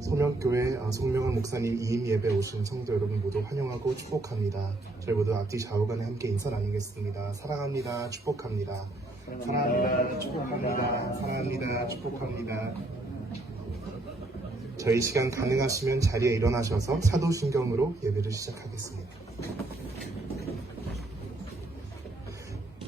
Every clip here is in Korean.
소명교회 송명원 목사님 이임 예배 오신 성도 여러분 모두 환영하고 축복합니다. 저희 모두 앞뒤 좌우간에 함께 인사 나누겠습니다. 사랑합니다. 축복합니다. 사랑합니다. 축복합니다. 사랑합니다. 축복합니다. 저희 시간 가능하시면 자리에 일어나셔서 사도신경으로 예배를 시작하겠습니다.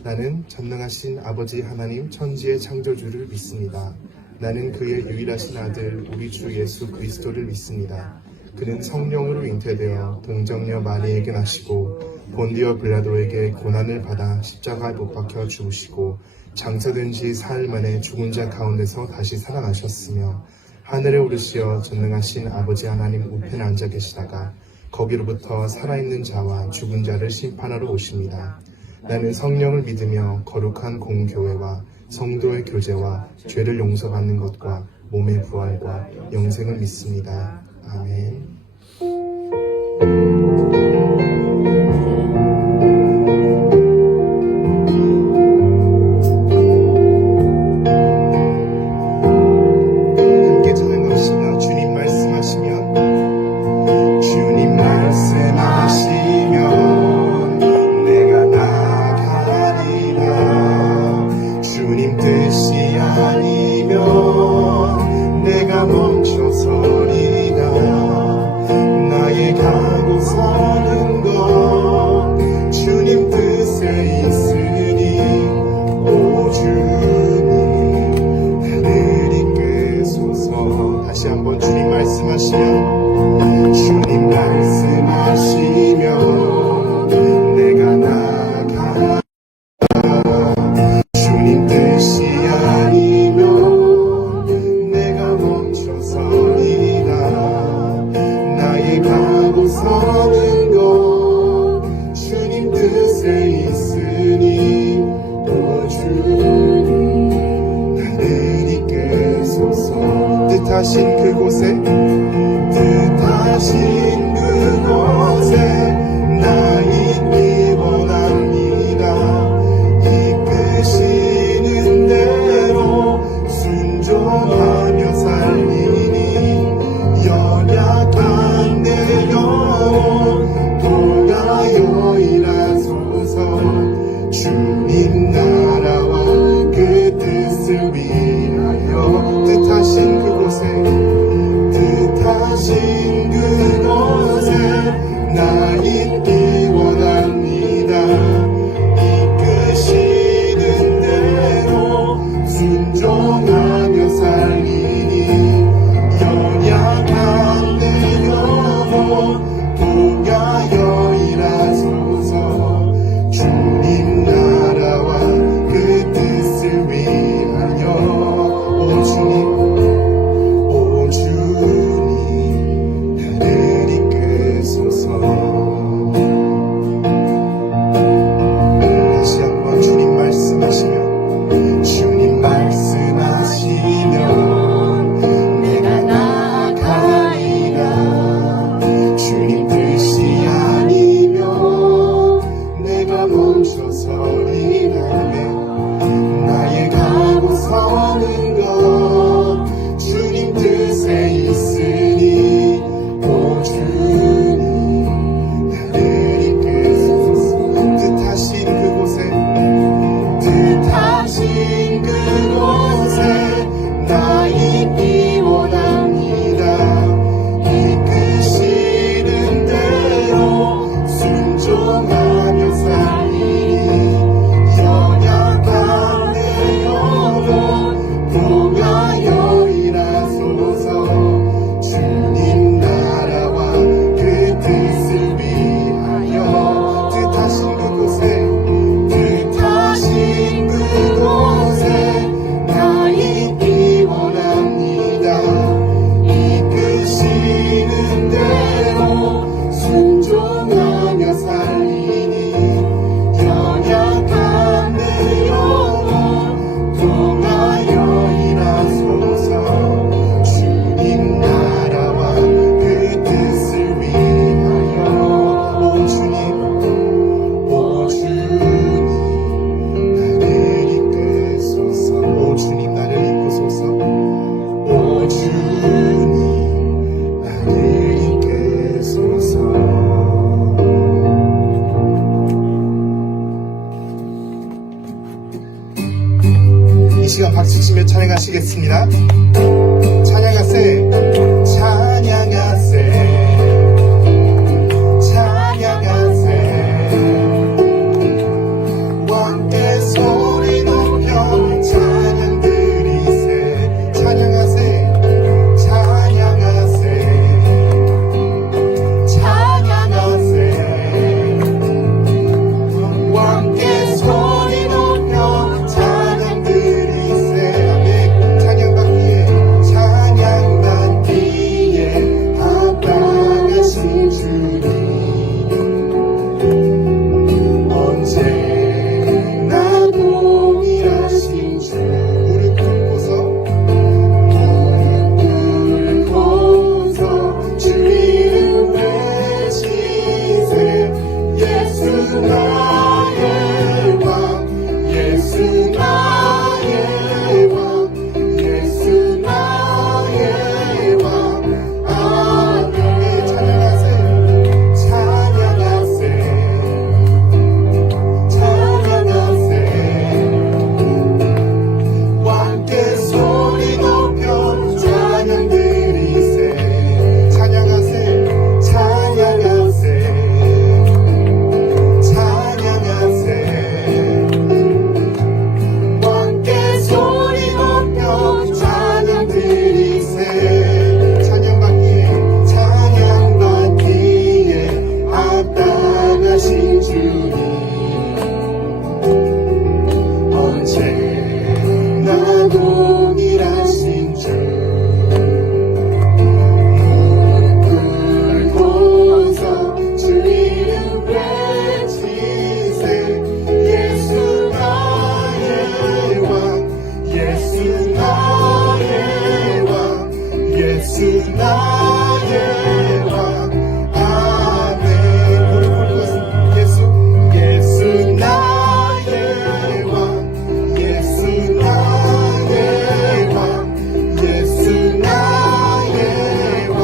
나는 전능하신 아버지 하나님 천지의 창조주를 믿습니다. 나는 그의 유일하신 아들 우리 주 예수 그리스도를 믿습니다. 그는 성령으로 잉태되어 동정녀 마리에게 나시고 본디오 빌라도에게 고난을 받아 십자가에 못 박혀 죽으시고 장사된 지 사흘 만에 죽은 자 가운데서 다시 살아나셨으며 하늘에 오르시어 전능하신 아버지 하나님 우편에 앉아 계시다가 거기로부터 살아있는 자와 죽은 자를 심판하러 오십니다. 나는 성령을 믿으며 거룩한 공교회와 성도의 교제와 죄를 용서받는 것과 몸의 부활과 영생을 믿습니다. 아멘. 함께 찬양합시다. 주님 말씀하시면 주님 말씀하시면 내가 나가리라. 주님 뜻이 아니면 내가 멈춰서리라. 나의 가고 서는 것 주님 뜻에 있으니 오 주님 나를 이끄소서. 다시 한번 주님 말씀하시면 주님 말씀하시면 내가 나가. 주님 뜻이 아니면 내가 멈춰서리라. 나의 가고 서는 것 주님 뜻에 있으니 오 주님 나를 이끄소서. 뜻하신 그곳에 나 있기 원합니다. 이끄시는 대로 순종하며 살리니 연약한 내 영혼 돌아여 일하소서. 주님 나라와 그 뜻을 위하여 뜻하신 그곳에 나 있기 원합니다. 이끄시는 대로 순종하며 살리니 연약한 내 영혼 통하여 일하소서. 주님 나라와 그 뜻을 위하여 오 주님 부르시겠습니다. 찬양하세, 찬양하세, 찬양하세. 왕께 소리 높여 찬양 드리세. 찬양하세, 찬양하세, 찬양하세. 왕께 소리 높여 찬양 드리세. 아멘. 찬양 받기에, 찬양 받기에 합당하신 주님, 언제나 동일하신 주. 무릎 꿇고서 주 이름 외치세. 예수 나의 왕, 예수 나의 왕, 예수 나의 왕. 아멘. 찬양하세, 찬양하세, 찬양하세. 왕께 소리 높여 찬양 드리세. 찬양하세, 찬양하세, 찬양하세. 왕께 소리 높여 찬양 드리세. 찬양 받기에 합당하신 주님, 언제나 동일하신 주. 무릎 꿇고서 주 이름 외치세. 예수 나의 왕, 예수 나의 왕, 예수 나의 왕. 아멘. 무릎 꿇고서 예수, 예수 나의 왕, 예수 나의 왕, 예수 나의 왕.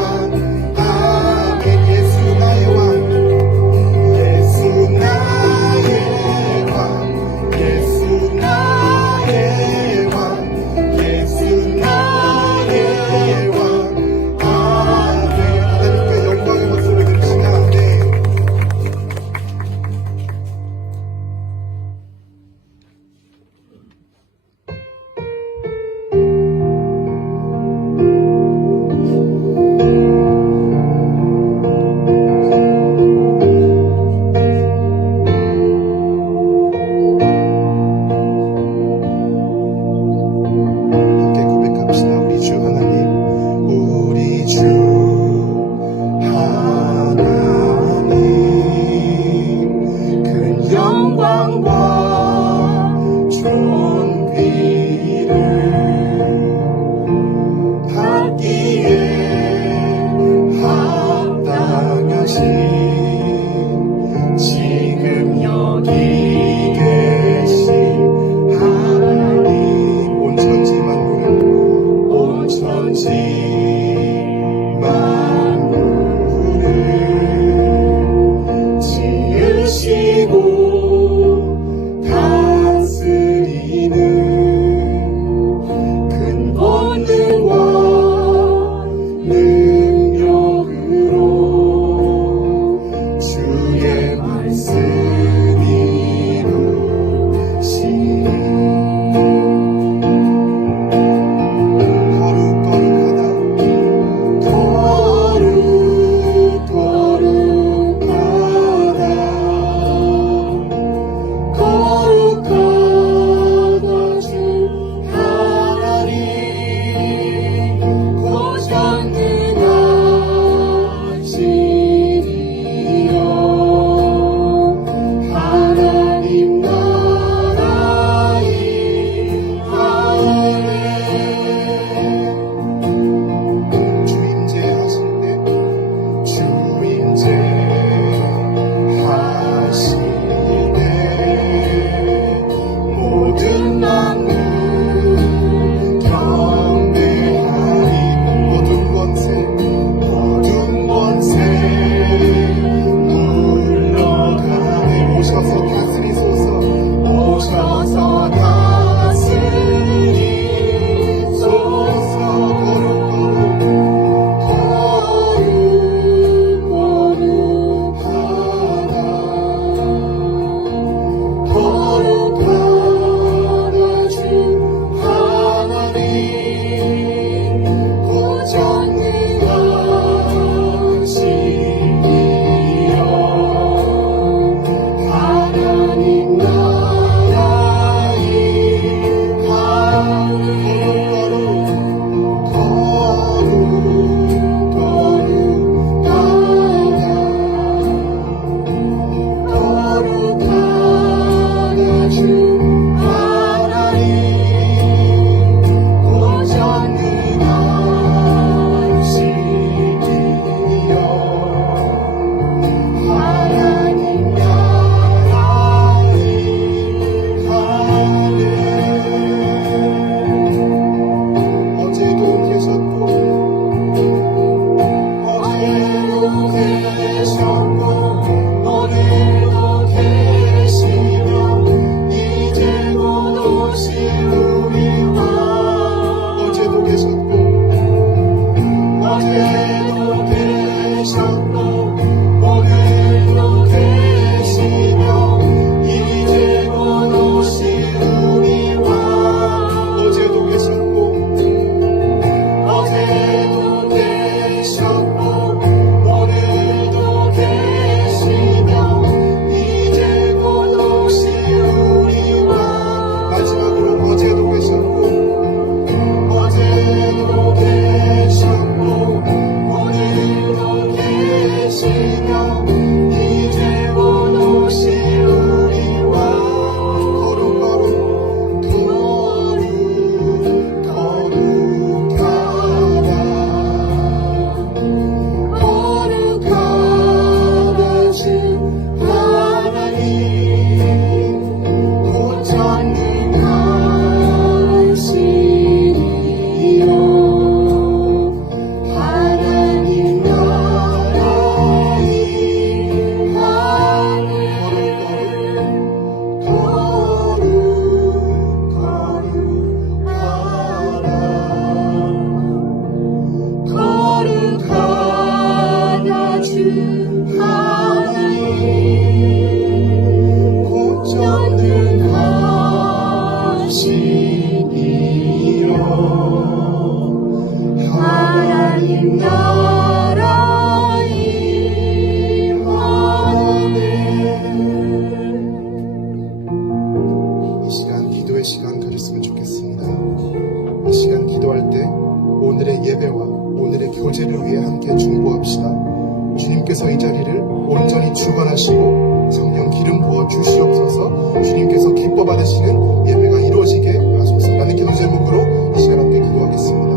아멘. 예수 나의 왕, 예수 나의 왕, 예수 나의 왕, 예수 나의 왕. 아멘. 하나님께 영광의 목소리 들으시며 아멘. 함께 고백합시다. 우리 주 하나님, 우리 주 하나님, 큰 영광과 존귀를 받기에 합당하신 지금 여기 계신 하나님, 온 천지 만물을, 온 천지 만물을 지으시고 다스리는 큰 권능과 능력으로 주의 말씀 이루시니 거룩거룩하다 하나님 나라 임하네. 이 시간 기도의 시간 가졌으면 좋겠습니다. 이 시간 기도할 때 오늘의 예배와 오늘의 교제를 위해 함께 중보합시다. 주님께서 이 자리를 온전히 주관하시고 성령 기름 부어 주시옵소서. 주님께서 기뻐 받으시는 예배가 이루어지게 하소서. 라는 기도 제목으로 이 시간 함께 기도하겠습니다.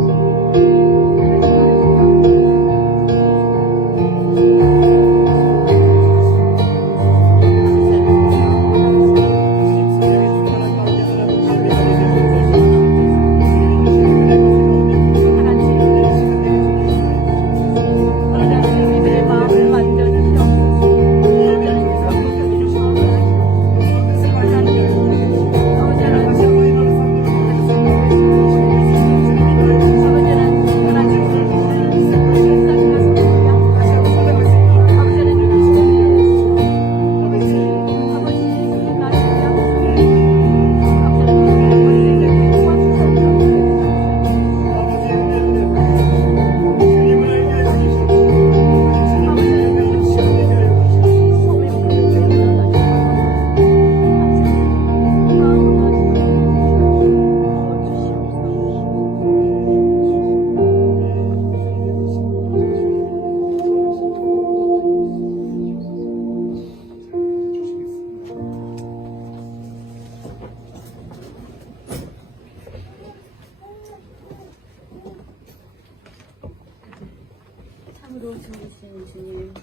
참으로 좋으신 주님,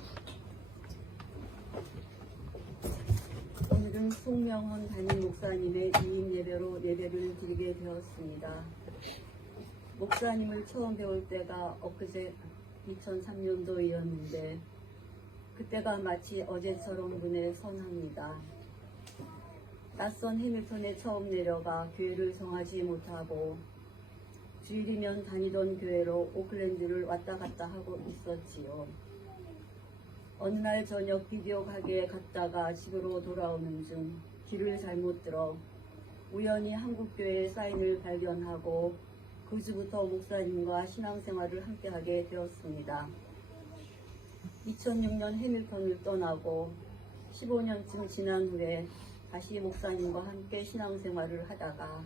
오늘은 송명헌 담임 목사님의 이임 예배로 예배를 드리게 되었습니다. 목사님을 처음 배울 때가 엊그제 2003년도이었는데 그때가 마치 어제처럼 눈에 선합니다. 낯선 해밀턴에 처음 내려가 교회를 정하지 못하고 주일이면 다니던 교회로 오클랜드를 왔다 갔다 하고 있었지요. 어느 날 저녁 비디오 가게에 갔다가 집으로 돌아오는 중 길을 잘못 들어 우연히 한국교회의 사인을 발견하고 그 주부터 목사님과 신앙생활을 함께하게 되었습니다. 2006년 해밀턴을 떠나고 15년쯤 지난 후에 다시 목사님과 함께 신앙생활을 하다가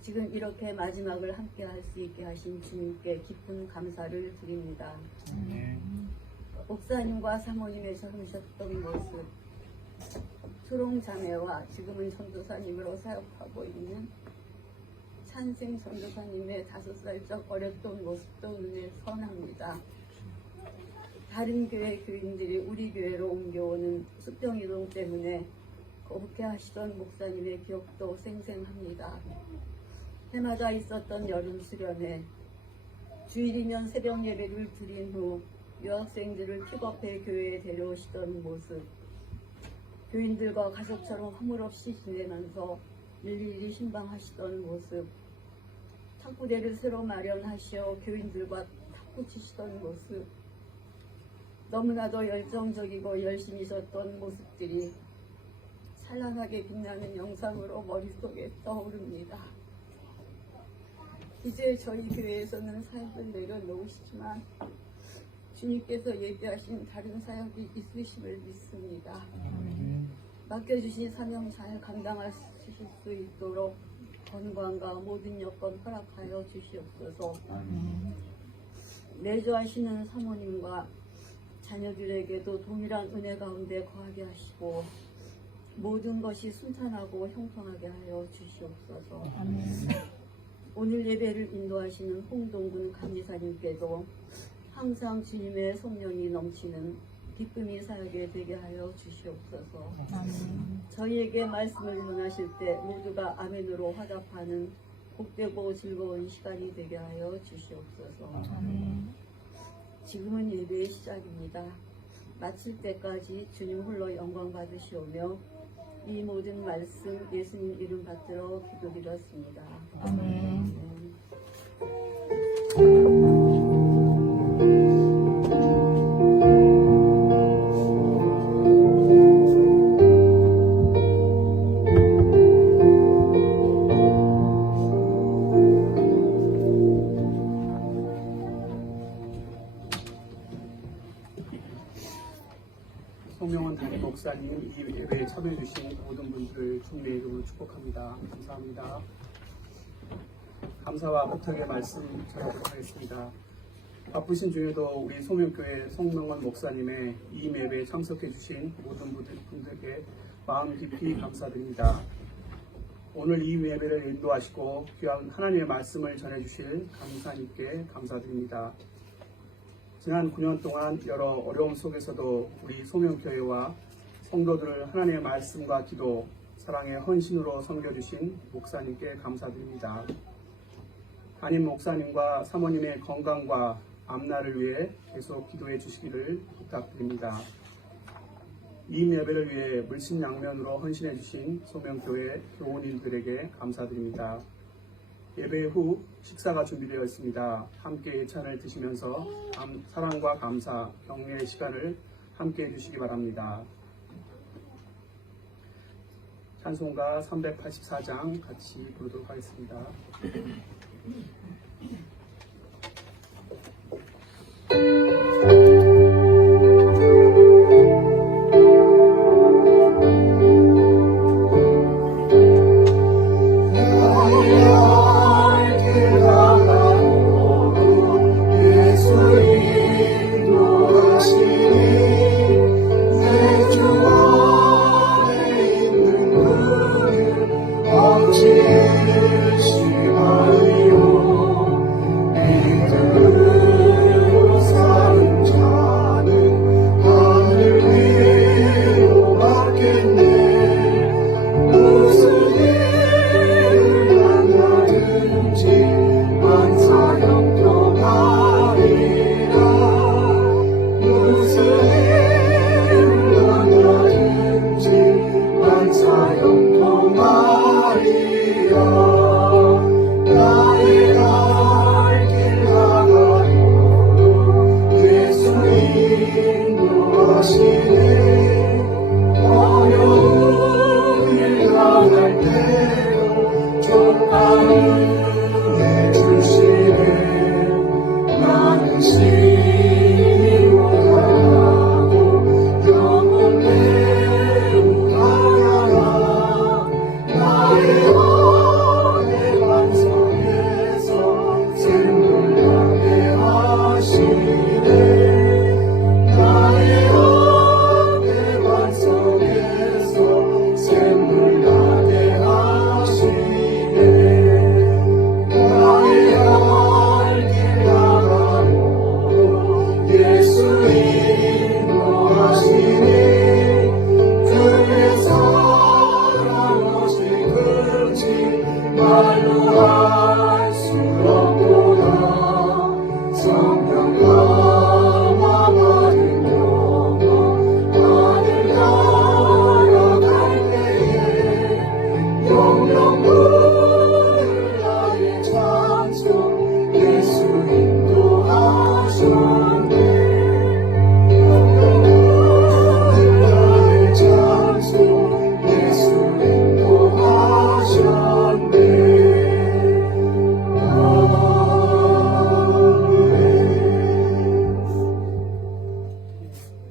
지금 이렇게 마지막을 함께 할 수 있게 하신 주님께 깊은 감사를 드립니다. 목사님과 사모님의 젊으셨던 모습, 초롱자매와 지금은 전도사님으로 사역하고 있는 찬생 전도사님의 5살적 어렸던 모습도 눈에 선합니다. 다른 교회 교인들이 우리 교회로 옮겨오는 수평이동 때문에 거북해 하시던 목사님의 기억도 생생합니다. 해마다 있었던 여름 수련회, 주일이면 새벽 예배를 드린 후 유학생들을 픽업해 교회에 데려오시던 모습, 교인들과 가족처럼 허물없이 지내면서 일일이 신방하시던 모습, 탁구대를 새로 마련하시어 교인들과 탁구 치시던 모습, 너무나도 열정적이고 열심히셨던 모습들이 찬란하게 빛나는 영상으로 머릿속에 떠오릅니다. 이제 저희 교회에서는 사역을 내려놓으시지만 주님께서 예비하신 다른 사역이 있으심을 믿습니다. 맡겨주신 사명 잘 감당하실 수 있도록 건강과 모든 여건 허락하여 주시옵소서. 내조하시는 사모님과 자녀들에게도 동일한 은혜 가운데 거하게 하시고 모든 것이 순탄하고 형통하게 하여 주시옵소서. 오늘 예배를 인도하시는 홍동군 감리사님께도 항상 주님의 성령이 넘치는 기쁨이 사역에 되게 하여 주시옵소서. 저희에게 말씀을 전하실 때 모두가 아멘으로 화답하는 복되고 즐거운 시간이 되게 하여 주시옵소서. 지금은 예배의 시작입니다. 마칠 때까지 주님 홀로 영광 받으시오며 이 모든 말씀 예수님 이름 받들어 기도드렸습니다. 아멘. 송명원 담임 목사님 이 예배에 참여해 주신 모든 분들을 주님의 이름으로 축복합니다. 감사합니다. 감사와 부탁의 말씀 전하도록 하겠습니다. 바쁘신 중에도 우리 소명교회 송명원 목사님의 이 예배에 참석해 주신 모든 분들께 마음 깊이 감사드립니다. 오늘 이 예배를 인도하시고 귀한 하나님의 말씀을 전해주실 강사님께 감사드립니다. 지난 9년 동안 여러 어려움 속에서도 우리 소명교회와 성도들을 하나님의 말씀과 기도, 사랑의 헌신으로 섬겨주신 목사님께 감사드립니다. 담임 목사님과 사모님의 건강과 앞날을 위해 계속 기도해 주시기를 부탁드립니다. 이 예배를 위해 물심양면으로 헌신해 주신 소명교회 교우님들에게 감사드립니다. 예배 후 식사가 준비되어 있습니다. 함께 예찬을 드시면서 사랑과 감사, 격려의 시간을 함께 해주시기 바랍니다. 찬송가 384장 같이 부르도록 하겠습니다.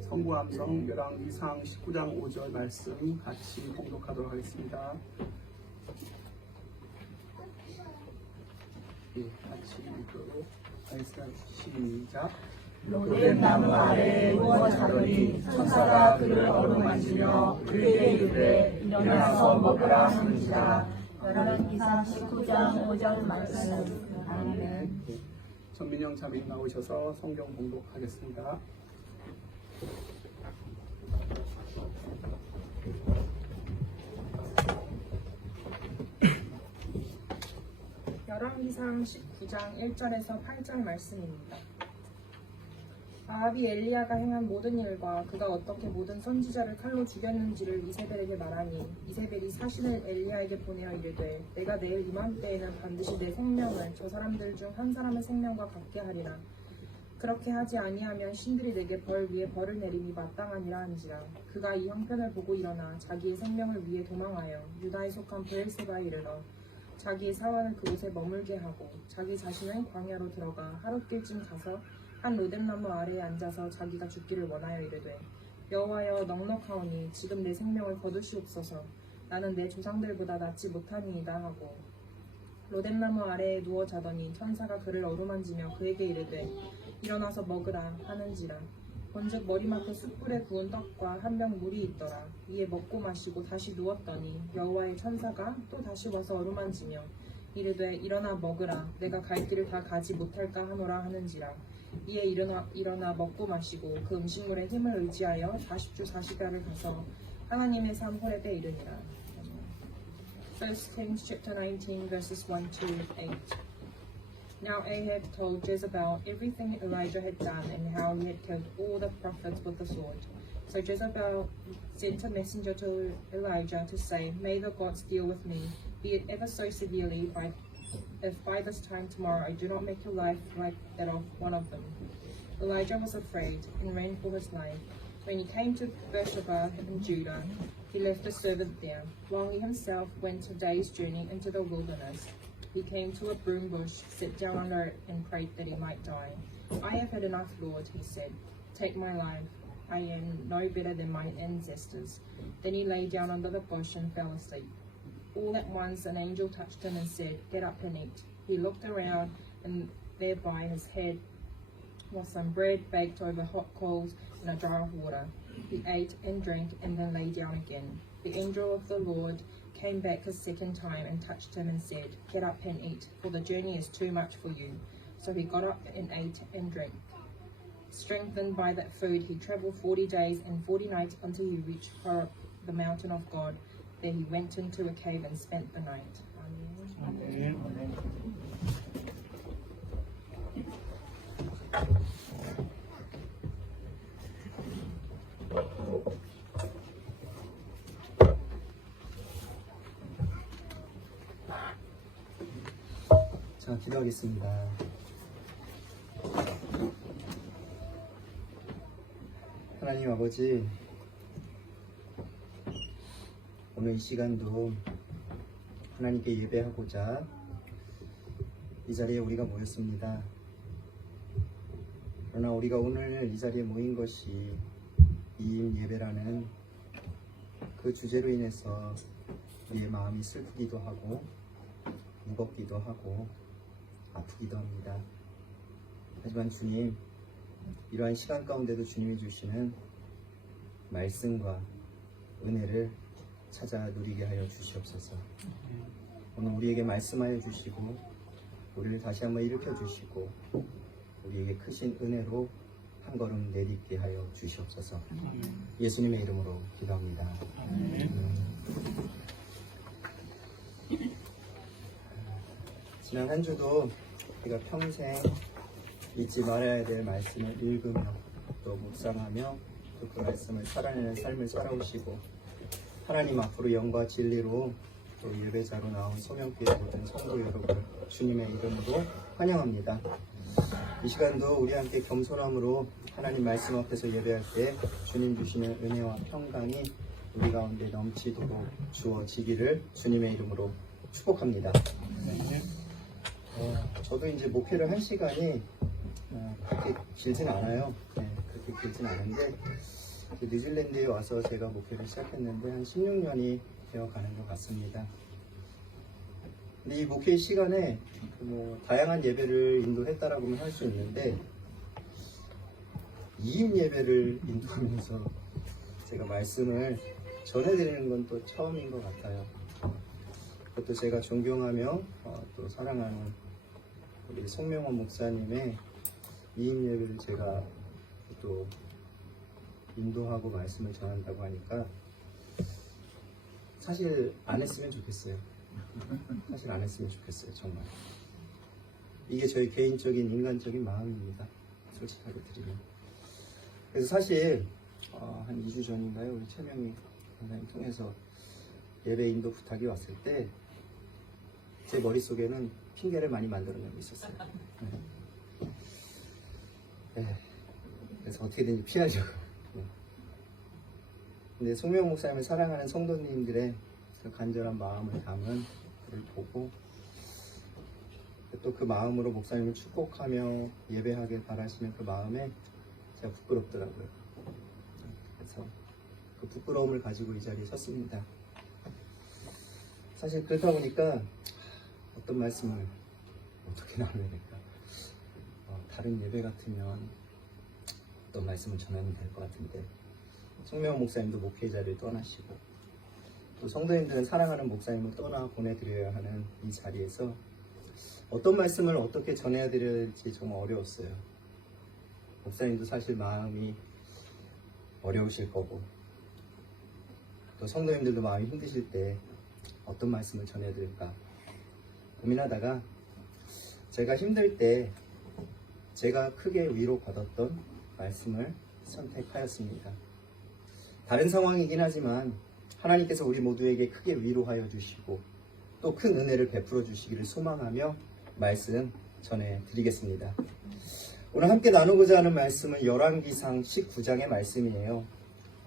성부함성 열왕기상 19장 5절 말씀 같이 봉독하도록 하겠습니다. 같이 읽도록 하겠습니다. 시작. 로뎀 나무 아래에 누워 자더니 천사가 그를 어루만지며 그에게 이르되 일어나서 먹으라 하는지라. 열왕기상 19장 5절 말씀. 아멘. 전민영 자매님 나오셔서 성경 봉독하겠습니다. 열왕기상 19장 1절에서 8절 말씀입니다. 아합이 엘리야가 행한 모든 일과 그가 어떻게 모든 선지자를 칼로 죽였는지를 이세벨에게 말하니 이세벨이 사신을 엘리야에게 보내어 이르되 내가 내일 이맘때에는 반드시 내 생명을 저 사람들 중 한 사람의 생명과 같게 하리라. 그렇게 하지 아니하면 신들이 내게 벌 위에 벌을 내림이 마땅하니라 한지라. 그가 이 형편을 보고 일어나 자기의 생명을 위해 도망하여 유다에 속한 브엘세바에 이르러 자기의 사원을 그곳에 머물게 하고 자기 자신은 광야로 들어가 하룻길쯤 가서 한 로뎀나무 아래에 앉아서 자기가 죽기를 원하여 이르되 여호와여 넉넉하오니 지금 내 생명을 거두시옵소서. 나는 내 조상들보다 낫지 못하니이다 하고 로뎀나무 아래에 누워 자더니 천사가 그를 어루만지며 그에게 이르되 일어나서 먹으라 하는지라. 본즉 머리맡에 숯불에 구운 떡과 한 병 물이 있더라. 이에 먹고 마시고 다시 누웠더니 여호와의 천사가 또 다시 와서 어루만지며 이르되 일어나 먹으라. 내가 갈 길을 다 가지 못할까 하노라 하는지라. 이에 일어나 먹고 마시고 그 음식물의 힘을 의지하여 40주 40야를 가서 하나님의 산 호렙에 이르니라. 1 Kings chapter 19 verses 1 to 8. Now Ahab told Jezebel everything Elijah had done and how he had killed all the prophets with the sword. So Jezebel sent a messenger to Elijah to say, May the gods deal with me, be it ever so severely, if by this time tomorrow I do not make your life like that of one of them. Elijah was afraid and ran for his life. When he came to Beersheba in Judah, he left a servant there, while he himself went a day's journey into the wilderness. He came to a broom bush, sat down under it, and prayed that he might die. I have had enough, Lord, he said. Take my life. I am no better than my ancestors. Then he lay down under the bush and fell asleep. All at once an angel touched him and said, Get up and eat. He looked around, and there by his head was some bread baked over hot coals and a jar of water. He ate and drank and then lay down again. The angel of the Lord came back a second time and touched him and said, Get up and eat, for the journey is too much for you. So he got up and ate and drank. Strengthened by that food, he traveled 40 days and 40 nights until he reached the mountain of God. There he went into a cave and spent the night. Amen. 자, 기도하겠습니다. 하나님 아버지, 오늘 이 시간도 하나님께 예배하고자 이 자리에 우리가 모였습니다. 그러나 우리가 오늘 이 자리에 모인 것이 이임 예배라는 그 주제로 인해서 우리의 마음이 슬프기도 하고 무겁기도 하고 아프기도 합니다. 하지만 주님, 이러한 시간 가운데도 주님이 주시는 말씀과 은혜를 찾아 누리게 하여 주시옵소서. 오늘 우리에게 말씀하여 주시고 우리를 다시 한번 일으켜 주시고 우리에게 크신 은혜로 한 걸음 내딛게 하여 주시옵소서. 예수님의 이름으로 기도합니다. 지난 한 주도 우리가 평생 잊지 말아야 될 말씀을 읽으며 또 묵상하며 또 그 말씀을 살아내는 삶을 살아오시고 하나님 앞으로 영과 진리로 또 예배자로 나온 소명교회 모든 성도 여러분 주님의 이름으로 환영합니다. 이 시간도 우리 함께 겸손함으로 하나님 말씀 앞에서 예배할 때 주님 주시는 은혜와 평강이 우리 가운데 넘치도록 주어지기를 주님의 이름으로 축복합니다. 저도 이제 목회를 한 시간이 그렇게 길진 않아요. 그렇게 길진 않은데 뉴질랜드에 와서 제가 목회를 시작했는데 한 16년이 되어가는 것 같습니다. 근데 이 목회 시간에 다양한 예배를 인도했다라고는 할 수 있는데 2인 예배를 인도하면서 제가 말씀을 전해드리는 건 또 처음인 것 같아요. 그것도 제가 존경하며 또 사랑하는 우리 송명원 목사님의 2인 예배를 제가 또 인도하고 말씀을 전한다고 하니까 사실 안 했으면 좋겠어요. 사실 안 했으면 좋겠어요. 정말. 이게 저희 개인적인 인간적인 마음입니다. 솔직하게 드리면. 그래서 사실 한 2주 전인가요? 우리 채명이 원장님 통해서 예배 인도 부탁이 왔을 때 제 머릿속에는 핑계를 많이 만들어내고 있었어요. 그래서 어떻게든지 피하려고. 근데 송명 목사님을 사랑하는 성도님들의 그 간절한 마음을 담은 글을 보고 또 그 마음으로 목사님을 축복하며 예배하길 바라시는 그 마음에 제가 부끄럽더라고요. 그래서 그 부끄러움을 가지고 이 자리에 섰습니다. 사실 그렇다 보니까 어떤 말씀을 어떻게 나눠야 될까? 다른 예배 같으면 어떤 말씀을 전하면 될 것 같은데, 송명호 목사님도 목회 자리를 떠나시고 또 성도님들은 사랑하는 목사님을 떠나 보내드려야 하는 이 자리에서 어떤 말씀을 어떻게 전해야 될지 정말 어려웠어요. 목사님도 사실 마음이 어려우실 거고, 또 성도님들도 마음이 힘드실 때 어떤 말씀을 전해야 될까 고민하다가 제가 힘들 때 제가 크게 위로받았던 말씀을 선택하였습니다. 다른 상황이긴 하지만 하나님께서 우리 모두에게 크게 위로하여 주시고 또 큰 은혜를 베풀어 주시기를 소망하며 말씀 전해드리겠습니다. 오늘 함께 나누고자 하는 말씀은 열왕기상 19장의 말씀이에요.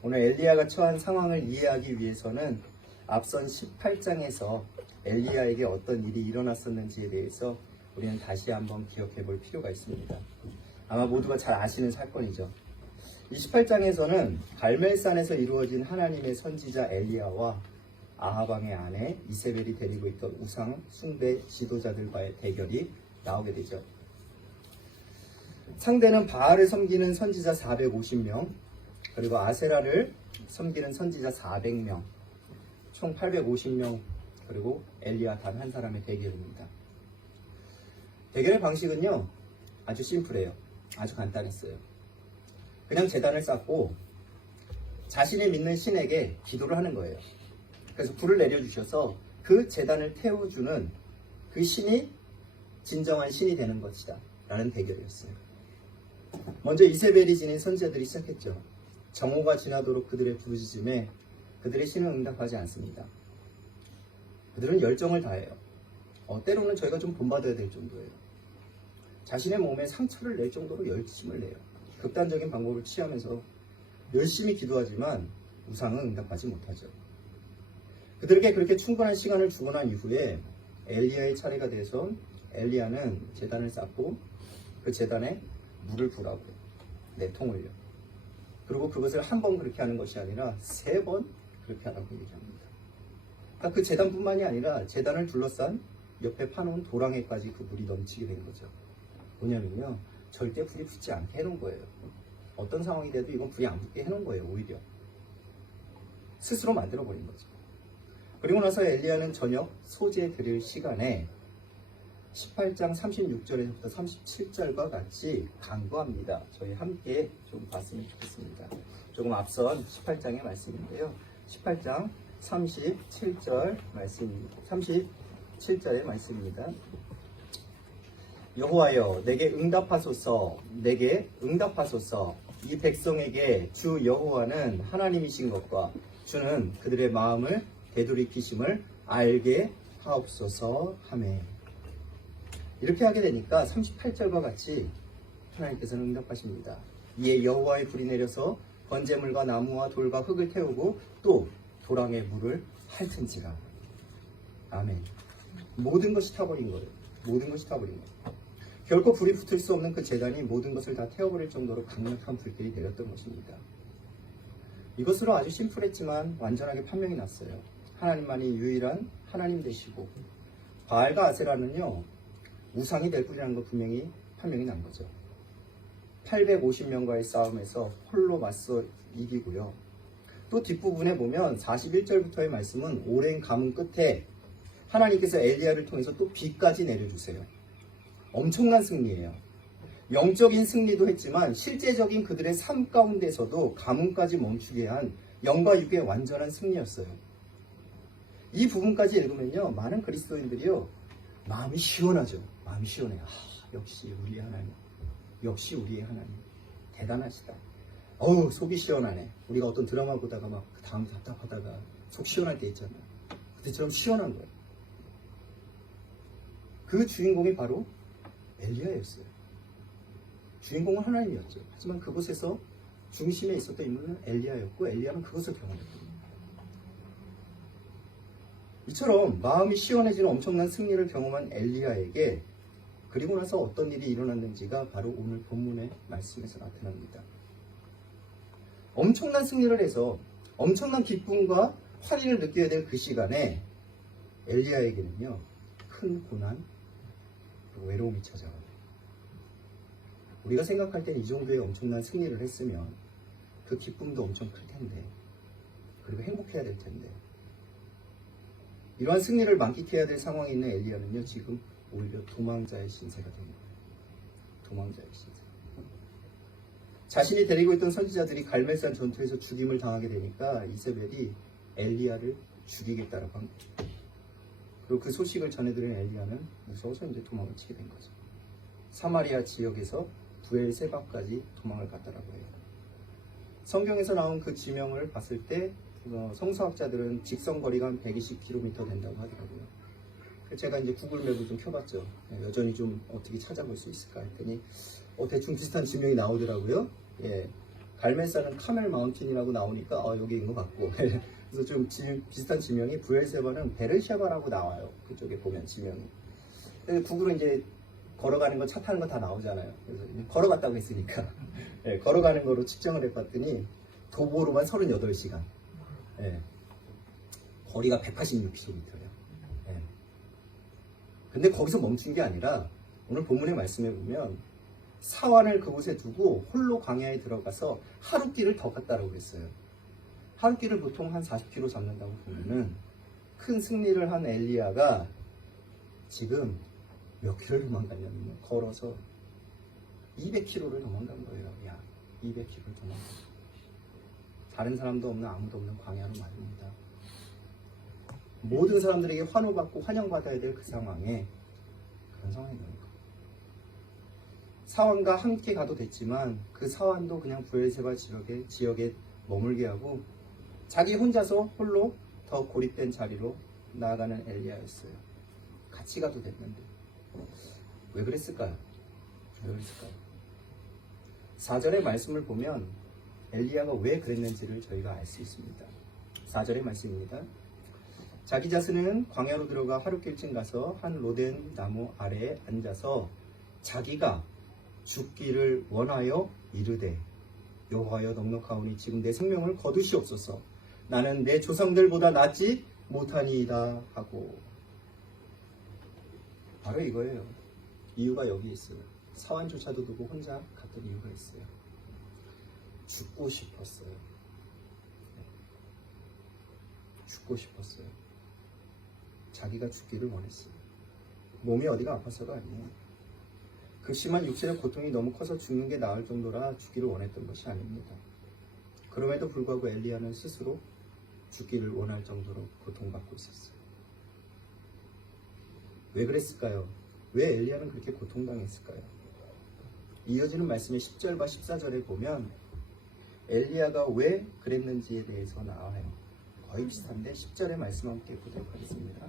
오늘 엘리야가 처한 상황을 이해하기 위해서는 앞선 18장에서 엘리야에게 어떤 일이 일어났었는지에 대해서 우리는 다시 한번 기억해 볼 필요가 있습니다. 아마 모두가 잘 아시는 사건이죠. 28장에서는 갈멜산에서 이루어진 하나님의 선지자 엘리야와 아하방의 아내 이세벨이 데리고 있던 우상 숭배 지도자들과의 대결이 나오게 되죠. 상대는 바알을 섬기는 선지자 450명, 그리고 아세라를 섬기는 선지자 400명, 총 850명, 그리고 엘리야 단 한 사람의 대결입니다. 대결의 방식은요, 아주 심플해요. 아주 간단했어요. 그냥 제단을 쌓고 자신이 믿는 신에게 기도를 하는 거예요. 그래서 불을 내려주셔서 그 제단을 태워주는 그 신이 진정한 신이 되는 것이다 라는 대결이었어요. 먼저 이세벨이 지닌 선지자들이 시작했죠. 정오가 지나도록 그들의 부르짖음에 그들의 신은 응답하지 않습니다. 그들은 열정을 다해요. 때로는 저희가 좀 본받아야 될 정도예요. 자신의 몸에 상처를 낼 정도로 열심을 내요. 극단적인 방법을 취하면서 열심히 기도하지만 우상은 응답하지 못하죠. 그들에게 그렇게 충분한 시간을 주고 난 이후에 엘리야의 차례가 돼서 엘리야는 제단을 쌓고 그 제단에 물을 부라고요. 4통을요. 그리고 그것을 한 번 그렇게 하는 것이 아니라 3번 그렇게 하라고 얘기합니다. 그러니까 그 제단뿐만이 아니라 제단을 둘러싼 옆에 파놓은 도랑에까지 그 물이 넘치게 된 거죠. 뭐냐면요, 절대 불이 붙지 않게 해놓은 거예요. 어떤 상황이 돼도 이건 불이 안 붙게 해놓은 거예요. 오히려 스스로 만들어버린 거죠. 그리고 나서 엘리야는 저녁 소재 드릴 시간에 18장 36절에서부터 37절과 같이 강구합니다. 저희 함께 좀 봤으면 좋겠습니다. 조금 앞선 18장의 말씀인데요. 18장 37절 말씀입니다. 37절의 말씀입니다. 여호와여 내게 응답하소서, 내게 응답하소서. 이 백성에게 주 여호와는 하나님이신 것과 주는 그들의 마음을 되돌이키심을 알게 하옵소서 하매. 이렇게 하게 되니까 38절과 같이 하나님께서는 응답하십니다. 이에 여호와의 불이 내려서 번제물과 나무와 돌과 흙을 태우고 또 도랑의 물을 핥은지라. 아멘. 모든 것이 타버린 거예요. 모든 것이 타버린 거예요. 결코 불이 붙을 수 없는 그 제단이 모든 것을 다 태워버릴 정도로 강력한 불길이 내렸던 것입니다. 이것으로 아주 심플했지만 완전하게 판명이 났어요. 하나님만이 유일한 하나님 되시고 바알과 아세라는요 우상이 될 뿐이라는 거 분명히 판명이 난 거죠. 850명과의 싸움에서 홀로 맞서 이기고요. 또 뒷부분에 보면 41절부터의 말씀은 오랜 가뭄 끝에 하나님께서 엘리야를 통해서 또 비까지 내려주세요. 엄청난 승리예요. 영적인 승리도 했지만 실제적인 그들의 삶 가운데서도 가뭄까지 멈추게 한 영과 육의 완전한 승리였어요. 이 부분까지 읽으면요 많은 그리스도인들이요 마음이 시원하죠. 마음이 시원해요. 역시 우리의 하나님, 역시 우리의 하나님 대단하시다. 속이 시원하네. 우리가 어떤 드라마 보다가 막 그 다음 답답하다가 속 시원할 때 있잖아요. 그때처럼 시원한 거예요. 그 주인공이 바로 엘리야였어요. 주인공은 하나님이었죠. 하지만 그곳에서 중심에 있었던 인물은 엘리야였고 엘리야는 그것을 경험했거든요. 이처럼 마음이 시원해지는 엄청난 승리를 경험한 엘리야에게 그리고 나서 어떤 일이 일어났는지가 바로 오늘 본문의 말씀에서 나타납니다. 엄청난 승리를 해서 엄청난 기쁨과 환희를 느껴야 될 그 시간에 엘리야에게는요, 큰 고난, 그리고 외로움이 찾아와요. 우리가 생각할 때는 이 정도의 엄청난 승리를 했으면 그 기쁨도 엄청 클 텐데, 그리고 행복해야 될 텐데, 이러한 승리를 만끽해야 될 상황에 있는 엘리야는요, 지금 오히려 도망자의 신세가 된 거예요. 도망자의 신세. 자신이 데리고 있던 선지자들이 갈멜산 전투에서 죽임을 당하게 되니까 이세벨이 엘리야를 죽이겠다라고 한 거예요. 그리고 그 소식을 전해들은 엘리야는 무서워서 이제 도망을 치게 된 거죠. 사마리아 지역에서 부엘세바까지 도망을 갔다라고 해요. 성경에서 나온 그 지명을 봤을 때 성서학자들은 직선거리가 한 120km 된다고 하더라고요. 제가 이제 구글맵을 좀 켜봤죠. 여전히 좀 어떻게 찾아볼 수 있을까 했더니 대충 비슷한 지명이 나오더라고요. 예, 갈멜산은 카멜 마운틴이라고 나오니까 여기인 것 같고 그래서 좀 비슷한 지명이 부엘세바는 베르샤바라고 나와요. 그쪽에 보면 지명이. 구글은 이제 걸어가는 거, 차 타는 거 다 나오잖아요. 그래서 걸어갔다고 했으니까 예, 걸어가는 거로 측정을 해봤더니 도보로만 38시간. 예, 거리가 186km예요. 예. 근데 거기서 멈춘 게 아니라 오늘 본문의 말씀에 보면 사환을 그곳에 두고 홀로 광야에 들어가서 하루길을 더 갔다라고 그랬어요. 하루길을 보통 한 40km 잡는다고 보면은 큰 승리를 한 엘리야가 지금 몇 킬로를 도망갔냐면 걸어서 200km를 도망간 거예요. 야, 200km를 도망간 거예요. 다른 사람도 없는, 아무도 없는 광야로 말입니다. 모든 사람들에게 환호받고 환영받아야 될 그 상황에 그런 상황이 되는 거예요. 사환과 함께 가도 됐지만 그 사환도 그냥 부엘세바 지역에 머물게 하고 자기 혼자서 홀로 더 고립된 자리로 나아가는 엘리야였어요. 같이 가도 됐는데 왜 그랬을까요? 왜 그랬을까요? 4절의 말씀을 보면 엘리야가 왜 그랬는지를 저희가 알 수 있습니다. 4절의 말씀입니다. 자기 자신은 광야로 들어가 하루길쯤 가서 한 로덴 나무 아래에 앉아서 자기가 죽기를 원하여 이르되 여호와여 넉넉하오니 지금 내 생명을 거두시옵소서. 나는 내 조상들보다 낫지 못하니이다 하고. 바로 이거예요. 이유가 여기 있어요. 사환조차도 두고 혼자 갔던 이유가 있어요. 죽고 싶었어요. 죽고 싶었어요. 자기가 죽기를 원했어요. 몸이 어디가 아파서가 아니에요. 극심한 육체적 고통이 너무 커서 죽는 게 나을 정도라 죽기를 원했던 것이 아닙니다. 그럼에도 불구하고 엘리야는 스스로 죽기를 원할 정도로 고통받고 있었어요. 왜 그랬을까요? 왜 엘리야는 그렇게 고통당했을까요? 이어지는 말씀의 10절과 14절에 보면 엘리야가 왜 그랬는지에 대해서 나와요. 거의 비슷한데 10절의 말씀 함께 보도록 하겠습니다.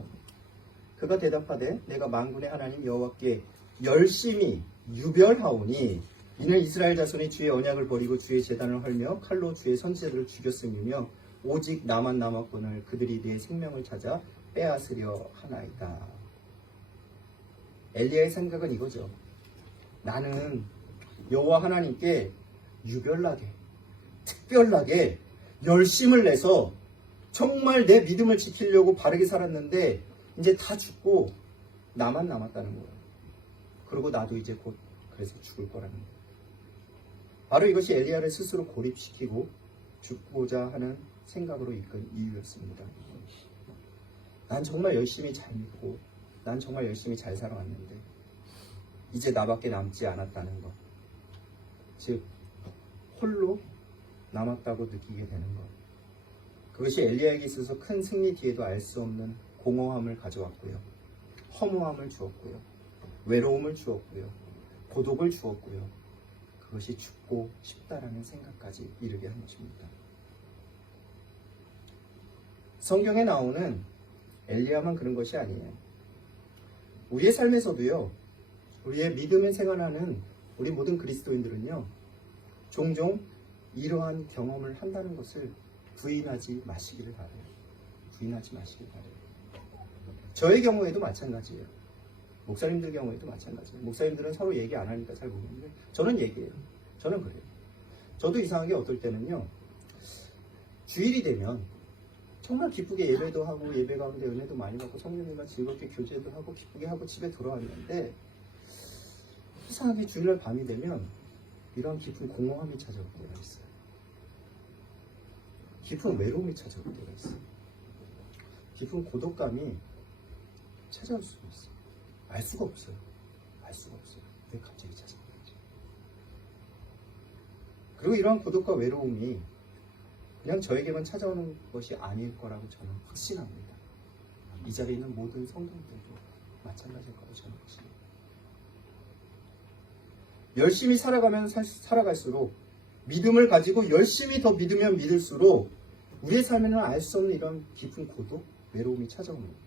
그가 대답하되 내가 만군의 하나님 여호와께 열심히 유별하오니 이는 이스라엘 자손이 주의 언약을 버리고 주의 제단을 헐며 칼로 주의 선지자들을 죽였음이며 오직 나만 남았거늘 그들이 내 생명을 찾아 빼앗으려 하나이다. 엘리야의 생각은 이거죠. 나는 여호와 하나님께 유별나게, 특별하게 열심을 내서 정말 내 믿음을 지키려고 바르게 살았는데 이제 다 죽고 나만 남았다는 거예요. 그리고 나도 이제 곧 그래서 죽을 거라는 거예요. 바로 이것이 엘리야를 스스로 고립시키고 죽고자 하는 생각으로 이끈 이유였습니다. 난 정말 열심히 잘 믿고 난 정말 열심히 잘 살아왔는데 이제 나밖에 남지 않았다는 것, 즉 홀로 남았다고 느끼게 되는 것, 그것이 엘리야에게 있어서 큰 승리 뒤에도 알 수 없는 공허함을 가져왔고요, 허무함을 주었고요, 외로움을 주었고요, 고독을 주었고요, 그것이 죽고 싶다라는 생각까지 이르게 한 것입니다. 성경에 나오는 엘리야만 그런 것이 아니에요. 우리의 삶에서도요, 우리의 믿음을 생활하는 우리 모든 그리스도인들은요, 종종 이러한 경험을 한다는 것을 부인하지 마시기를 바라요. 부인하지 마시기를 바라요. 저의 경우에도 마찬가지예요. 목사님들 경우에도 마찬가지예요. 목사님들은 서로 얘기 안 하니까 잘 모르는데 저는 얘기해요. 저는 그래요. 저도 이상하게 어떨 때는요, 주일이 되면 정말 기쁘게 예배도 하고 예배 가운데 은혜도 많이 받고 성령님과 즐겁게 교제도 하고 기쁘게 하고 집에 돌아왔는데 이상하게 주일날 밤이 되면 이러한 깊은 공허함이 찾아올 때가 있어요. 깊은 외로움이 찾아올 때가 있어요. 깊은 고독감이 찾아올 수가 있어요. 알 수가 없어요. 알 수가 없어요. 왜 갑자기 찾아오는지. 그리고 이러한 고독과 외로움이 그냥 저에게만 찾아오는 것이 아닐 거라고 저는 확신합니다. 이 자리에 있는 모든 성도들도 마찬가지일 거라고 저는 확신합니다. 열심히 살아갈수록 믿음을 가지고 열심히 더 믿으면 믿을수록 우리의 삶에는 알 수 없는 이런 깊은 고독, 외로움이 찾아오는 거예요.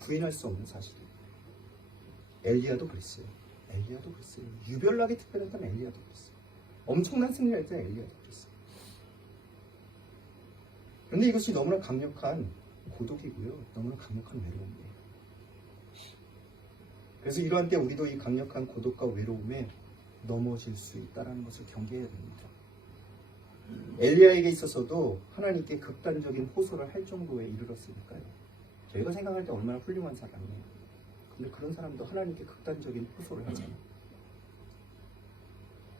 부인할 수 없는 사실이에요. 엘리야도 그랬어요. 엘리야도 그랬어요. 유별나게 특별했던 엘리야도 그랬어요. 엄청난 승리를 했던 엘리야도 그랬어요. 그런데 이것이 너무나 강력한 고독이고요. 너무나 강력한 외로움이에요. 그래서 이러한 때 우리도 이 강력한 고독과 외로움에 넘어질 수 있다는 것을 경계해야 됩니다. 엘리야에게 있어서도 하나님께 극단적인 호소를 할 정도에 이르렀으니까요. 저희가 생각할 때 얼마나 훌륭한 사람이에요. 근데 그런 사람도 하나님께 극단적인 호소를 하잖아요.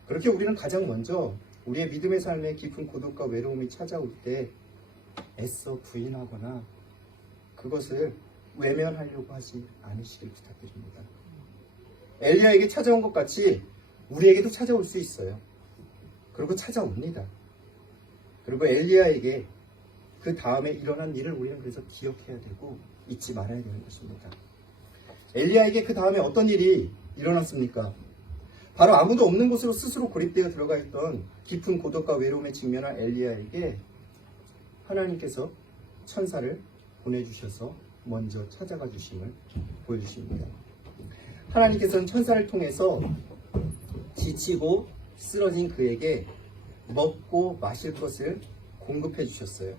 그렇게 우리는 가장 먼저 우리의 믿음의 삶에 깊은 고독과 외로움이 찾아올 때 애써 부인하거나 그것을 외면하려고 하지 않으시길 부탁드립니다. 엘리야에게 찾아온 것 같이 우리에게도 찾아올 수 있어요. 그리고 찾아옵니다. 그리고 엘리야에게 그 다음에 일어난 일을 우리는 그래서 기억해야 되고 잊지 말아야 되는 것입니다. 엘리야에게 그 다음에 어떤 일이 일어났습니까? 바로 아무도 없는 곳으로 스스로 고립되어 들어가 있던 깊은 고독과 외로움에 직면한 엘리야에게 하나님께서 천사를 보내주셔서 먼저 찾아가 주심을 보여주십니다. 하나님께서는 천사를 통해서 지치고 쓰러진 그에게 먹고 마실 것을 공급해 주셨어요.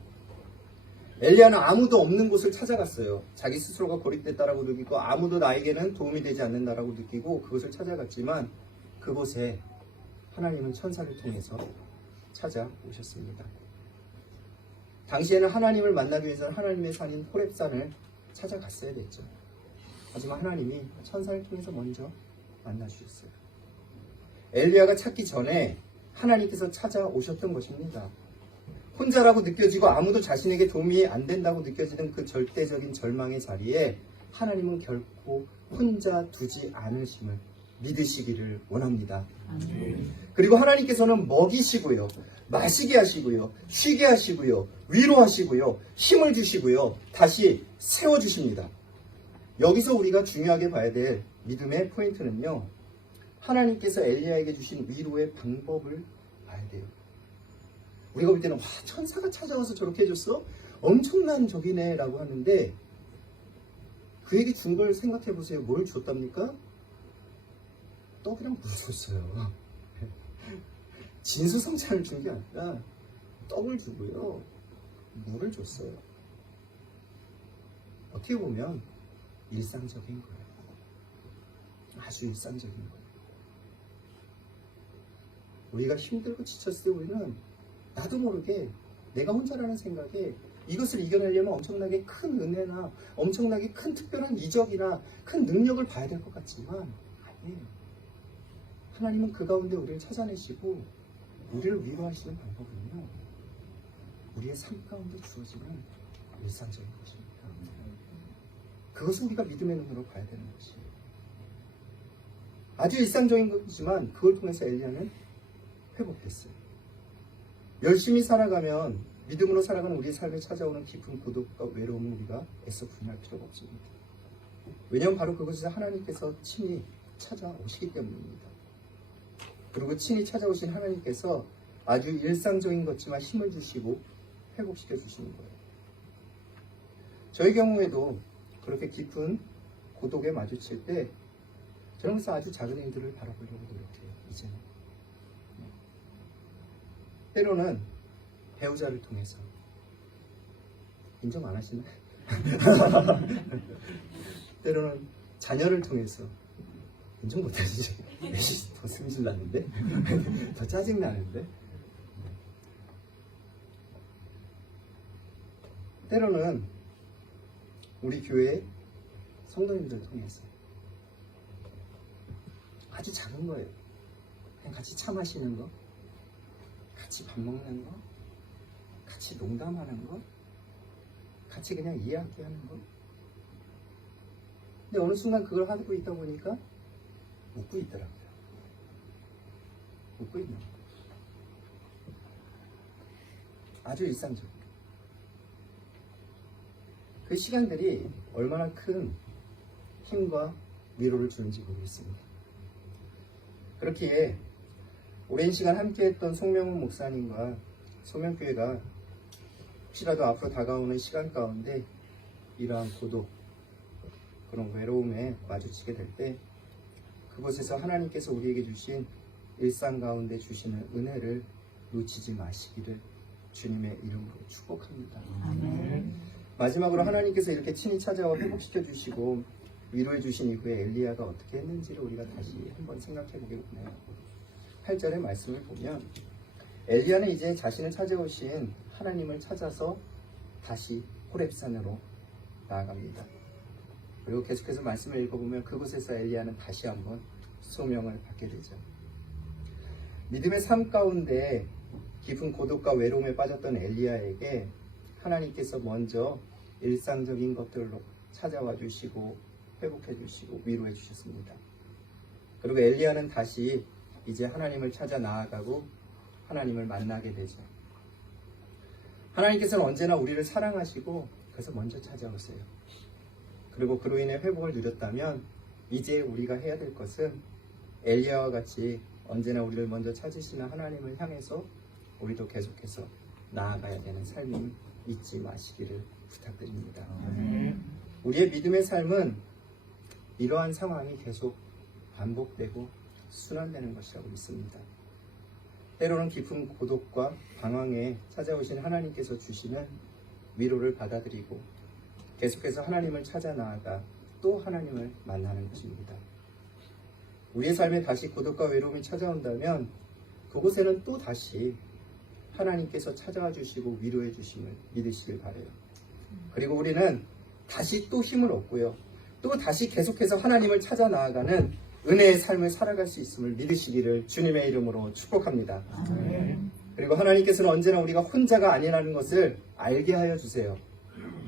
엘리야는 아무도 없는 곳을 찾아갔어요. 자기 스스로가 고립됐다라고 느끼고 아무도 나에게는 도움이 되지 않는다라고 느끼고 그것을 찾아갔지만 그곳에 하나님은 천사를 통해서 찾아오셨습니다. 당시에는 하나님을 만나기 위해서는 하나님의 산인 호렙산을 찾아갔어야 됐죠. 하지만 하나님이 천사를 통해서 먼저 만나주셨어요. 엘리야가 찾기 전에 하나님께서 찾아오셨던 것입니다. 혼자라고 느껴지고 아무도 자신에게 도움이 안 된다고 느껴지는 그 절대적인 절망의 자리에 하나님은 결코 혼자 두지 않으심을 믿으시기를 원합니다. 그리고 하나님께서는 먹이시고요, 마시게 하시고요, 쉬게 하시고요, 위로하시고요, 힘을 주시고요, 다시 세워주십니다. 여기서 우리가 중요하게 봐야 될 믿음의 포인트는요, 하나님께서 엘리야에게 주신 위로의 방법을 봐야 돼요. 우리가 볼 때는 와, 천사가 찾아와서 저렇게 해줬어? 엄청난 적이네 라고 하는데 그에게 준 걸 생각해 보세요. 뭘 줬답니까? 떡이랑 물을 줬어요. 진수성찬을 준 게 아니라 떡을 주고요, 물을 줬어요. 어떻게 보면 일상적인 거예요. 아주 일상적인 거예요. 우리가 힘들고 지쳤을 때 우리는 나도 모르게 내가 혼자라는 생각에 이것을 이겨내려면 엄청나게 큰 은혜나 엄청나게 큰 특별한 이적이나 큰 능력을 봐야 될 것 같지만 아니에요. 하나님은 그 가운데 우리를 찾아내시고 우리를 위로하시는 방법은요, 우리의 삶 가운데 주어지는 일상적인 것입니다. 그것을 우리가 믿음의 눈으로 봐야 되는 것이에요. 아주 일상적인 것이지만 그걸 통해서 엘리야는 회복됐어요. 열심히 살아가면, 믿음으로 살아가는 우리의 삶에 찾아오는 깊은 고독과 외로움을 우리가 애써 부인할 필요가 없습니다. 왜냐하면 바로 그것이 하나님께서 친히 찾아오시기 때문입니다. 그리고 친히 찾아오신 하나님께서 아주 일상적인 것지만 힘을 주시고 회복시켜 주시는 거예요. 저희 경우에도 그렇게 깊은 고독에 마주칠 때 저는 그래서 아주 작은 일들을 바라보려고 노력해요. 이제는 때로는 배우자를 통해서, 인정 안 하시나요? 때로는 자녀를 통해서, 인정 못 하시죠? 더 승질 나는데? 더 짜증 나는데? 때로는 우리 교회 성도님들 통해서 아주 작은 거예요. 그냥 같이 차 마시는 거, 같이 밥 먹는 거, 같이 농담하는 거, 같이 그냥 이해하게 하는 거. 근데 어느 순간 그걸 하고 있다 보니까 웃고 있더라고요. 웃고 있는 거. 아주 일상적으로. 그 시간들이 얼마나 큰 힘과 위로를 주는지 모르겠습니다. 그렇기에 오랜 시간 함께했던 송명훈 목사님과 소명교회가 혹시라도 앞으로 다가오는 시간 가운데 이러한 고독, 그런 외로움에 마주치게 될 때 그곳에서 하나님께서 우리에게 주신 일상 가운데 주시는 은혜를 놓치지 마시기를 주님의 이름으로 축복합니다. 마지막으로 하나님께서 이렇게 친히 찾아와 회복시켜 주시고 위로해 주신 이후에 엘리야가 어떻게 했는지를 우리가 다시 한번 생각해 보게 되네요. 8절의 말씀을 보면 엘리야는 이제 자신을 찾아오신 하나님을 찾아서 다시 호렙산으로 나아갑니다. 그리고 계속해서 말씀을 읽어보면 그곳에서 엘리야는 다시 한번 소명을 받게 되죠. 믿음의 삶 가운데 깊은 고독과 외로움에 빠졌던 엘리야에게 하나님께서 먼저 일상적인 것들로 찾아와 주시고 회복해 주시고 위로해 주셨습니다. 그리고 엘리야는 다시 이제 하나님을 찾아 나아가고 하나님을 만나게 되죠. 하나님께서는 언제나 우리를 사랑하시고 그래서 먼저 찾아오세요. 그리고 그로 인해 회복을 누렸다면 이제 우리가 해야 될 것은 엘리야와 같이 언제나 우리를 먼저 찾으시는 하나님을 향해서 우리도 계속해서 나아가야 되는 삶임 잊지 마시기를 부탁드립니다. 우리의 믿음의 삶은 이러한 상황이 계속 반복되고 순환되는 것이라고 믿습니다. 때로는 깊은 고독과 방황에 찾아오신 하나님께서 주시는 위로를 받아들이고 계속해서 하나님을 찾아 나아가 또 하나님을 만나는 것입니다. 우리의 삶에 다시 고독과 외로움이 찾아온다면 그곳에는 또 다시 하나님께서 찾아와 주시고 위로해 주심을 믿으시길 바라요. 그리고 우리는 다시 또 힘을 얻고요. 또 다시 계속해서 하나님을 찾아 나아가는 은혜의 삶을 살아갈 수 있음을 믿으시기를 주님의 이름으로 축복합니다. 그리고 하나님께서는 언제나 우리가 혼자가 아니라는 것을 알게 하여 주세요.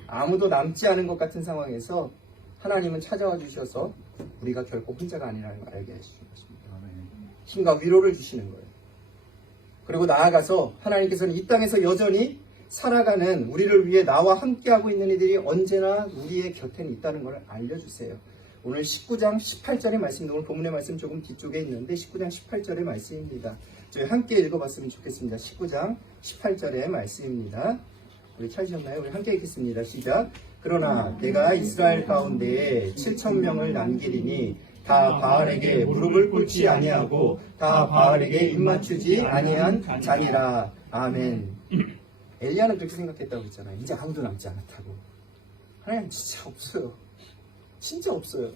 아무도 남지 않은 것 같은 상황에서 하나님은 찾아와 주셔서 우리가 결코 혼자가 아니라는 걸 알게 해주시는 것입니다. 힘과 위로를 주시는 거예요. 그리고 나아가서 하나님께서는 이 땅에서 여전히 살아가는 우리를 위해 나와 함께하고 있는 이들이 언제나 우리의 곁에 있다는 걸 알려주세요. 오늘 19장 18절의 말씀입니다. 오늘 본문의 말씀 조금 뒤쪽에 있는데 19장 18절의 말씀입니다. 저희 함께 읽어봤으면 좋겠습니다. 19장 18절의 말씀입니다. 우리 찾으셨나요? 우리 함께 읽겠습니다. 시작. 그러나 내가 이스라엘 가운데 7,000명을 남기리니 다 바알에게 무릎을 꿇지 아니하고 다 바알에게 입맞추지 아니한 자니라. 아멘. 엘리야는 그렇게 생각했다고 했잖아요. 이제 아무도 남지 않았다고. 하나님 진짜 없어요. 진짜 없어요.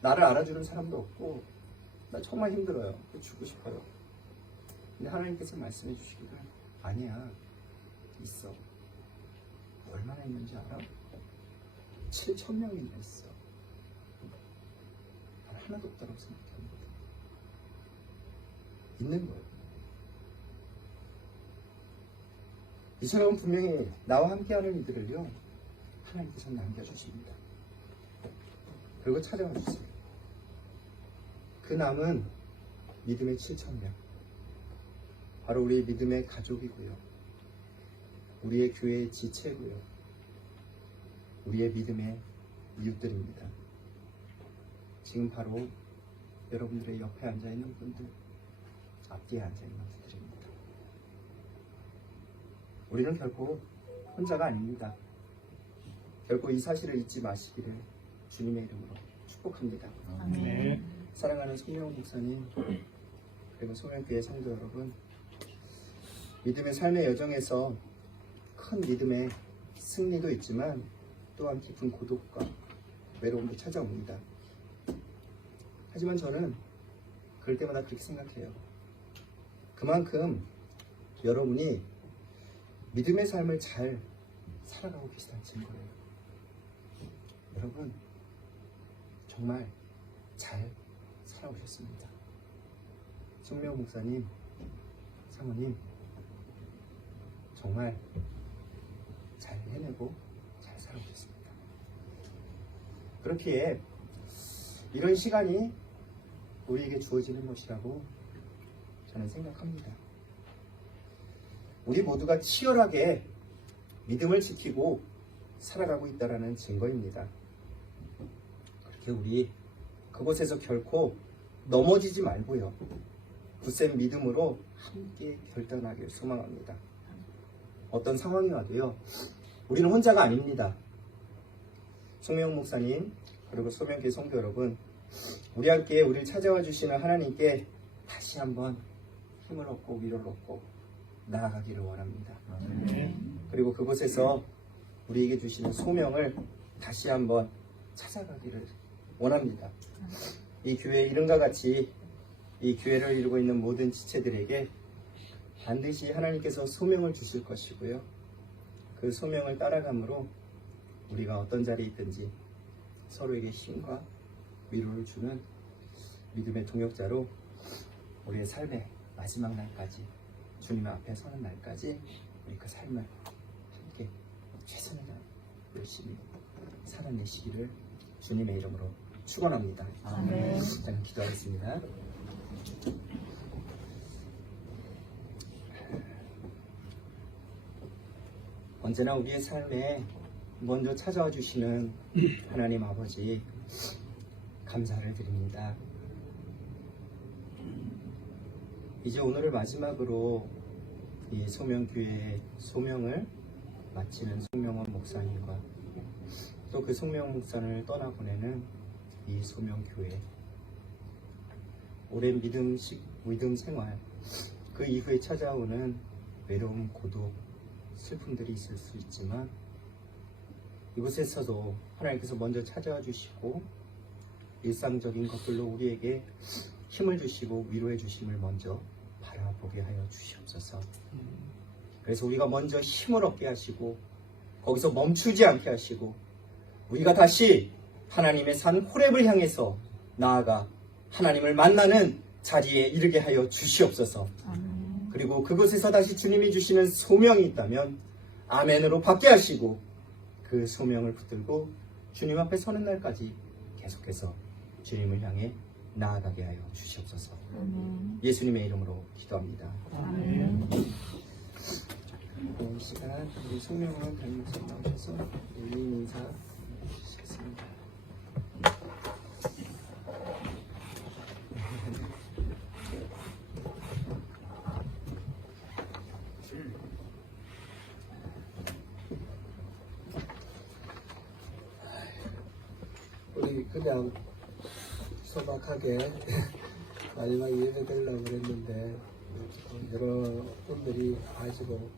나를 알아주는 사람도 없고 나 정말 힘들어요. 죽고 싶어요. 근데 하나님께서 말씀해 주시기를 아니야. 있어. 얼마나 있는지 알아? 7,000명이나 있어. 난 하나도 없다고 생각합니다. 있는 거예요. 이처럼 분명히 나와 함께하는 이들을요 하나님께서 남겨주십니다. 그리고 찾아와 주세요. 그 남은 믿음의 7,000명, 바로 우리의 믿음의 가족이고요, 우리의 교회의 지체고요, 우리의 믿음의 이웃들입니다. 지금 바로 여러분들의 옆에 앉아있는 분들, 앞뒤에 앉아있는 분들입니다. 우리는 결코 혼자가 아닙니다. 결코 이 사실을 잊지 마시기를 주님의 이름으로 축복합니다. 아멘. 사랑하는 송명훈 목사님, 그리고 소명교회 성도 여러분, 믿음의 삶의 여정에서 큰 믿음의 승리도 있지만 또한 깊은 고독과 외로움도 찾아옵니다. 하지만 저는 그럴 때마다 그렇게 생각해요. 그만큼 여러분이 믿음의 삶을 잘 살아가고 계시다는 증거예요. 여러분 정말 잘 살아오셨습니다. 송명 목사님, 사모님 정말 잘 해내고 잘 살아오셨습니다. 그렇기에 이런 시간이 우리에게 주어지는 것이라고 저는 생각합니다. 우리 모두가 치열하게 믿음을 지키고 살아가고 있다는 증거입니다. 그렇게 우리 그곳에서 결코 넘어지지 말고요. 굳센 믿음으로 함께 결단하길 소망합니다. 어떤 상황이 와도요. 우리는 혼자가 아닙니다. 송명 목사님 그리고 소명교회 성도 여러분, 우리 함께 우리를 찾아와 주시는 하나님께 다시 한번 힘을 얻고 위로를 얻고 나아가기를 원합니다. 그리고 그곳에서 우리에게 주시는 소명을 다시 한번 찾아가기를 원합니다. 이 교회의 이름과 같이 이 교회를 이루고 있는 모든 지체들에게 반드시 하나님께서 소명을 주실 것이고요. 그 소명을 따라감으로 우리가 어떤 자리에 있든지 서로에게 힘과 위로를 주는 믿음의 동역자로 우리의 삶의 마지막 날까지 주님 앞에 서는 날까지 우리 그 삶을 함께 최선을 다해 열심히 살아내시기를 주님의 이름으로 축원합니다. 아멘. 저는 기도하겠습니다. 언제나 우리의 삶에 먼저 찾아와 주시는 하나님 아버지 감사를 드립니다. 이제 오늘을 마지막으로 이 소명교회의 소명을 마치는 송명원 목사님과 또 그 송명원 목사를 떠나보내는 이 소명교회, 오랜 믿음 생활, 그 이후에 찾아오는 외로움, 고독, 슬픔들이 있을 수 있지만 이곳에서도 하나님께서 먼저 찾아와 주시고 일상적인 것들로 우리에게 힘을 주시고 위로해 주심을 먼저 바라보게 하여 주시옵소서. 그래서 우리가 먼저 힘을 얻게 하시고 거기서 멈추지 않게 하시고 우리가 다시 하나님의 산 호렙을 향해서 나아가 하나님을 만나는 자리에 이르게 하여 주시옵소서. 그리고 그곳에서 다시 주님이 주시는 소명이 있다면 아멘으로 받게 하시고 그 소명을 붙들고 주님 앞에 서는 날까지 계속해서 주님을 향해 나아가게 하여 주시옵소서. 예수님의 이름으로 기도합니다. 이 시간 우리 송명원 담임목사 나오셔서 열린 인사 주시겠습니다. 우리 그냥 소박하게 마지막 예배 드리려고 그랬는데 여러 분들이 가지고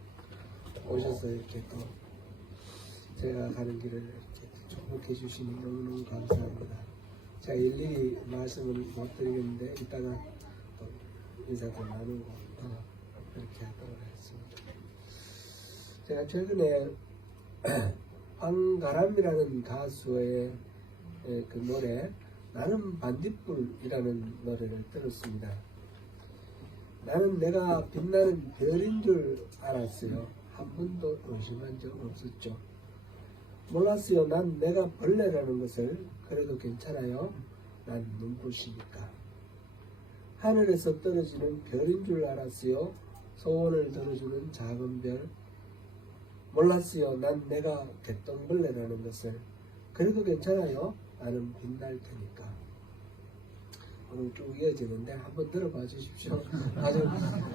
오셔서 이렇게 또 제가 가는 길을 이렇게 축복해 주시니 너무너무 감사합니다. 제가 일일이 말씀을 못 드리겠는데 이따가 또 인사도 나누고 그렇게 하도록 하겠습니다. 제가 최근에 황가람이라는 가수의 그 노래 나는 반딧불이라는 노래를 들었습니다. 나는 내가 빛나는 별인 줄 알았어요. 한 번도 의심한 적 없었죠. 몰랐어요. 난 내가 벌레라는 것을. 그래도 괜찮아요. 난 눈부시니까. 하늘에서 떨어지는 별인 줄 알았어요. 소원을 들어주는 작은 별. 몰랐어요. 난 내가 개똥벌레라는 것을. 그래도 괜찮아요. 나는 빛날 테니까. 오늘 쭉 이어지는데 한번 들어봐 주십시오. 아주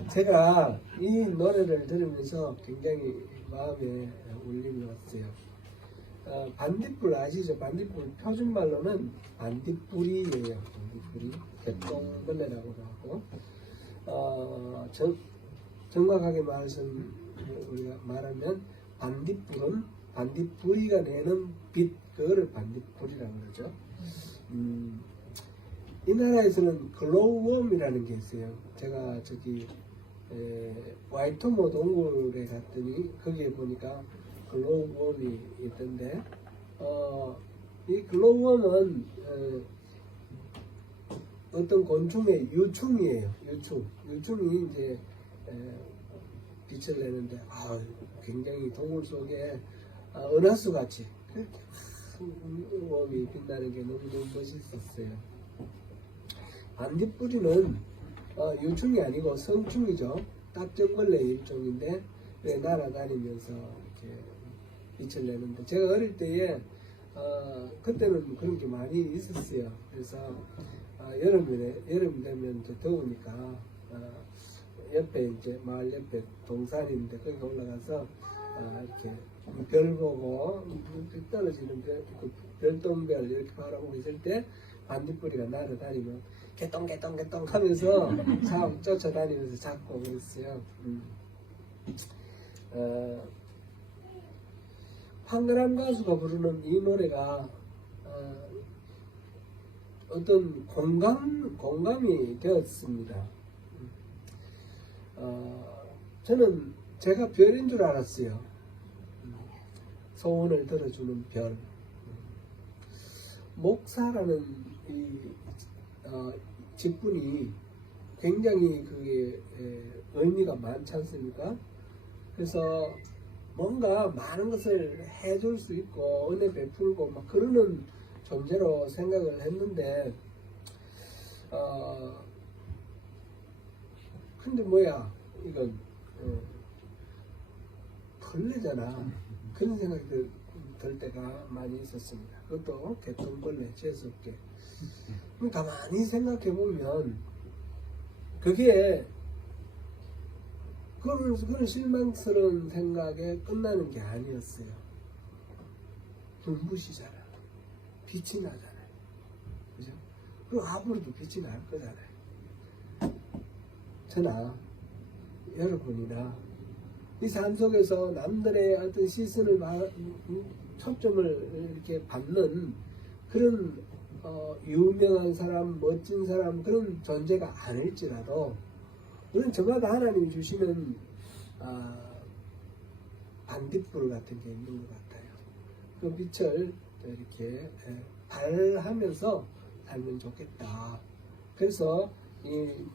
제가 이 노래를 들으면서 굉장히 마음에 울림이 왔어요. 반딧불 아시죠? 반딧불 표준말로는 반딧불이에요. 반딧불이 개똥벌레라고 하고 정확하게 우리가 말하면 반딧불은 반딧불이가 내는 빛, 그거를 반딧불이라고 그러죠. 이 나라에서는 글로우웜이라는 게 있어요. 제가 저기 와이토모 동굴에 갔더니 거기에 보니까 글로우웜이 있던데 이 글로우웜은 어떤 곤충의 유충이에요. 유충이 이제 빛을 내는데 굉장히 동굴 속에 은하수 같이 그렇게 웜이 빛나는 게 너무너무 멋있었어요. 반딧불이는 유충이 아니고 성충이죠. 딱정벌레 일종인데 날아다니면서 이렇게 빛을 내는데 제가 어릴 때에 그때는 그런 게 많이 있었어요. 그래서 여름 되면 이제 더우니까 옆에 이제 마을 옆에 동산인데 거기 올라가서 이렇게 별 보고 떨어지는 별똥별 이렇게 바라보고 있을 때 반딧불이가 날아다니면 개똥 하면서 쫓아다니면서 잡고 그랬어요. 황가람 가수가 부르는 이 노래가 어떤 공감이 되었습니다. 저는 제가 별인 줄 알았어요. 소원을 들어주는 별. 목사라는 이 직분이 굉장히 그게 의미가 많지 않습니까? 그래서 뭔가 많은 것을 해줄 수 있고 은혜 베풀고 막 그러는 존재로 생각을 했는데 근데 뭐야 이건 벌레잖아. 그런 생각이 들 때가 많이 있었습니다. 그것도 개똥벌레 재수없게. 가만히 생각해 보면 그게 그런 실망스러운 생각에 끝나는 게 아니었어요. 눈부시잖아. 빛이 나잖아요. 그죠? 그리고 앞으로도 빛이 날 거잖아요. 저나 여러분이나 이 삶 속에서 남들의 어떤 시선을 초점을 이렇게 받는 그런 유명한 사람, 멋진 사람 그런 존재가 아닐지라도 우리는 저마다 하나님이 주시는 반딧불 같은 게 있는 것 같아요. 그 빛을 이렇게 발하면서 살면 좋겠다. 그래서 이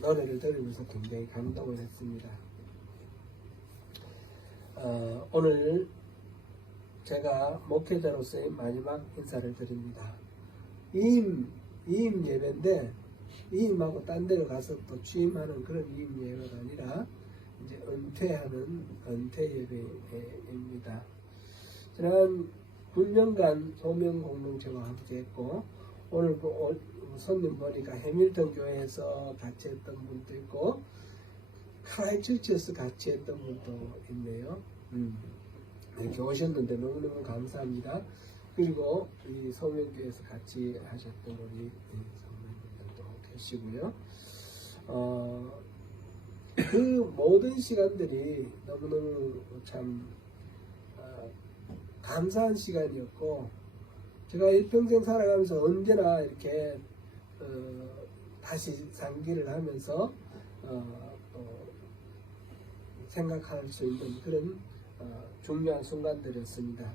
노래를 들으면서 굉장히 감동을 했습니다. 오늘 제가 목회자로서의 마지막 인사를 드립니다. 이임 예배인데 이임하고 딴 데로 가서 또 취임하는 그런 이임 예배가 아니라 이제 은퇴하는 은퇴 예배입니다. 지난 9년간 소명 공동체와 함께 했고 오늘 손님 보니까 해밀턴 교회에서 같이 했던 분도 있고 크라이처치에서 같이 했던 분도 있네요. 이렇게 오셨는데 너무너무 감사합니다. 그리고 이 소명교회에서 같이 하셨던 우리 선배님들도 계시고요. 그 모든 시간들이 너무너무 참 감사한 시간이었고 제가 일평생 살아가면서 언제나 이렇게 다시 상기를 하면서 생각할 수 있는 그런 중요한 순간들이었습니다.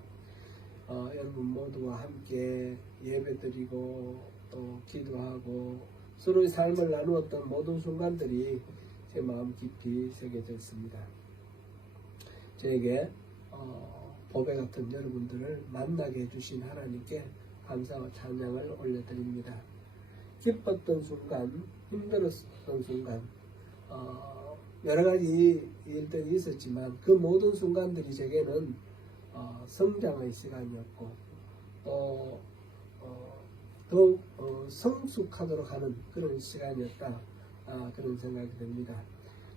여러분 모두와 함께 예배드리고 또 기도하고 서로의 삶을 나누었던 모든 순간들이 제 마음 깊이 새겨져 있습니다. 저에게 보배 같은 여러분들을 만나게 해주신 하나님께 감사와 찬양을 올려드립니다. 기뻤던 순간, 힘들었던 순간, 여러 가지 일들이 있었지만 그 모든 순간들이 제게는 성장의 시간이었고 또 더욱 성숙하도록 하는 그런 시간이었다. 그런 생각이 듭니다.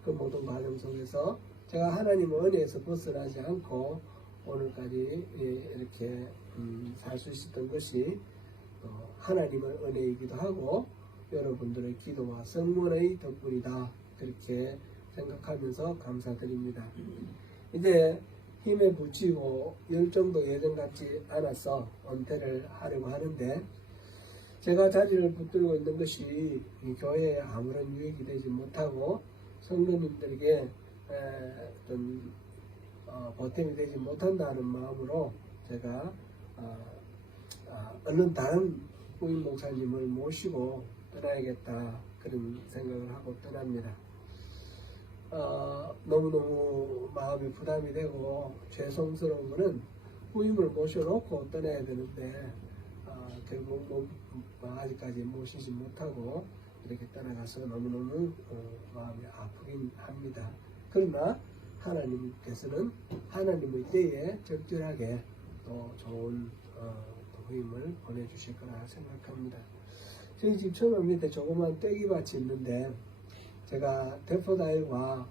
그 모든 과정 속에서 제가 하나님의 은혜에서 벗어나지 않고 오늘까지 이렇게 살 수 있었던 것이 하나님의 은혜이기도 하고 여러분들의 기도와 성문의 덕분이다. 그렇게 생각하면서 감사드립니다. 이제 힘에 부치고 열정도 예전 같지 않아서 은퇴를 하려고 하는데 제가 자리를 붙들고 있는 것이 이 교회에 아무런 유익이 되지 못하고 성도님들에게 어떤 보탬이 되지 못한다는 마음으로 제가 얼른 다른 후임 목사님을 모시고 떠나야겠다 그런 생각을 하고 떠납니다. 너무너무 마음이 부담이 되고 죄송스러운 것은 후임을 모셔놓고 떠나야 되는데 결국 아직까지 모시지 못하고 이렇게 떠나가서 너무너무 마음이 아프긴 합니다. 그러나 하나님께서는 하나님의 때에 적절하게 또 좋은 후임을 보내주실 거라 생각합니다. 저희 집 처음 밑에 조그만 떼기밭이 있는데 제가 데포다일과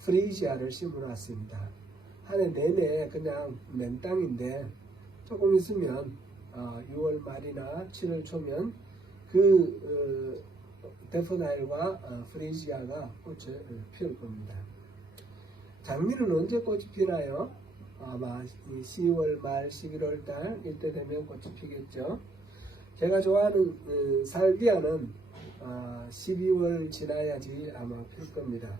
프리지아를 심어놨습니다. 한 해 내내 그냥 맨땅인데 조금 있으면 6월 말이나 7월 초면 그 데포다일과 프리지아가 꽃을 피울 겁니다. 장미는 언제 꽃이 피나요? 아마 10월 말 11월 달 이때 되면 꽃이 피겠죠. 제가 좋아하는 살비아는 12월 지나야지 아마 필 겁니다.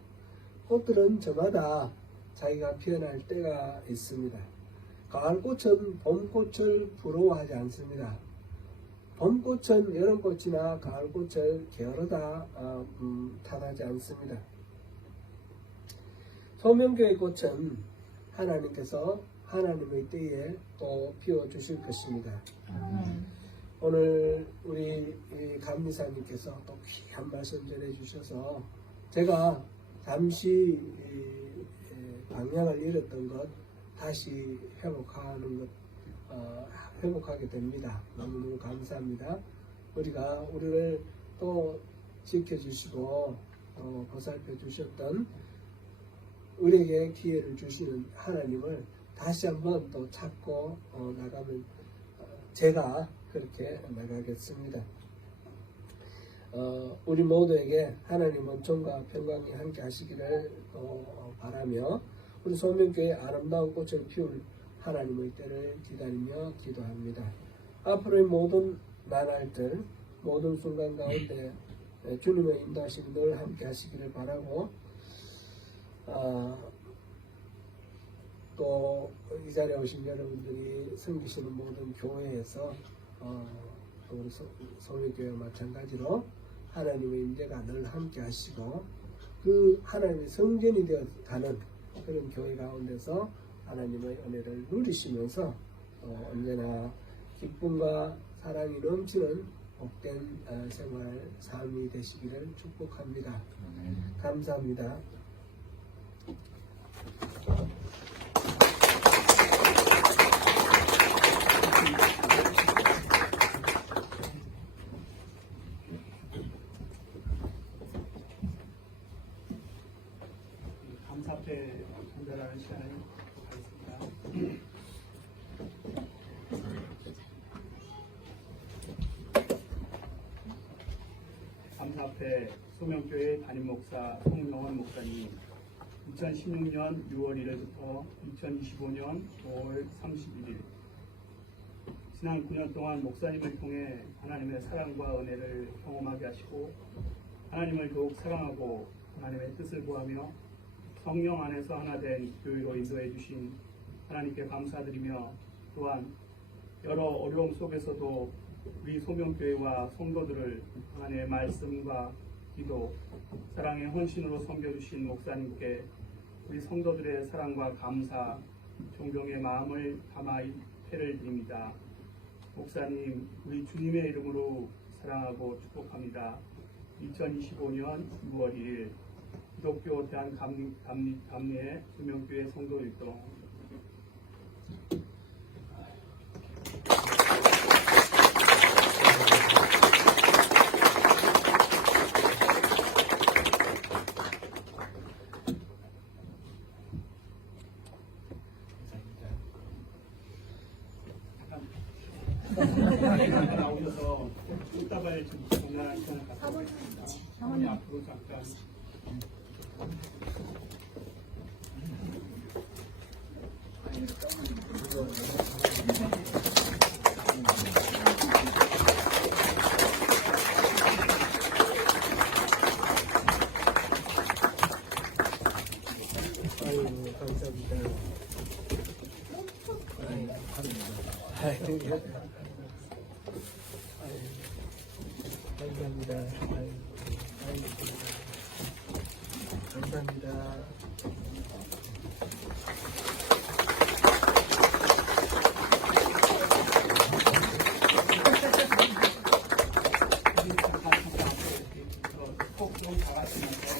꽃들은 저마다 자기가 피어날 때가 있습니다. 가을꽃은 봄꽃을 부러워하지 않습니다. 봄꽃은 여름꽃이나 가을꽃을 게으르다 탓하지 않습니다. 소명교회 꽃은 하나님께서 하나님의 때에 또 피워주실 것입니다. 오늘 우리 감리사님께서 또 귀한 말씀 전해주셔서 제가 잠시 방향을 잃었던 것 다시 회복하게 됩니다. 너무너무 감사합니다. 우리를 또 지켜주시고 또 보살펴 주셨던 우리에게 기회를 주시는 하나님을 다시 한번 또 찾고 나가면 제가 그렇게 나가겠습니다. 우리 모두에게 하나님 은총과 평강이 함께 하시기를 바라며 우리 소명교회 아름다운 꽃을 피울 하나님의 때를 기다리며 기도합니다. 앞으로의 모든 나날들 모든 순간 가운데 주님의 인도하심 늘 함께 하시기를 바라고 또 이 자리에 오신 여러분들이 섬기시는 모든 교회에서 또 우리 소명교회와 마찬가지로 하나님의 임재가 늘 함께 하시고 그 하나님의 성전이 되어 가는 그런 교회 가운데서 하나님의 은혜를 누리시면서 언제나 기쁨과 사랑이 넘치는 복된 생활 삶이 되시기를 축복합니다. 감사합니다. 감사패 전달하는 시간을 가겠습니다. 감사패 소명교회 담임목사 송명원 목사님 2016년 6월 1일부터 2025년 5월 31일 지난 9년 동안 목사님을 통해 하나님의 사랑과 은혜를 경험하게 하시고 하나님을 더욱 사랑하고 하나님의 뜻을 구하며 성령 안에서 하나 된 교회로 인도해 주신 하나님께 감사드리며 또한 여러 어려움 속에서도 우리 소명교회와 성도들을 하나님의 말씀과 기도, 사랑의 헌신으로 섬겨주신 목사님께 우리 성도들의 사랑과 감사, 존경의 마음을 담아 패를 드립니다. 목사님, 우리 주님의 이름으로 사랑하고 축복합니다. 2025년 6월 1일 기독교 대한감리회 소명교회 성도일동 나오셔서 꽃다발 좀 전달할 시간을 갖겠습니다. 사모님 앞으로 잠깐. 아유, 감사합니다. 감사합니다. 감사합니다. 꼭좀 잘하시면서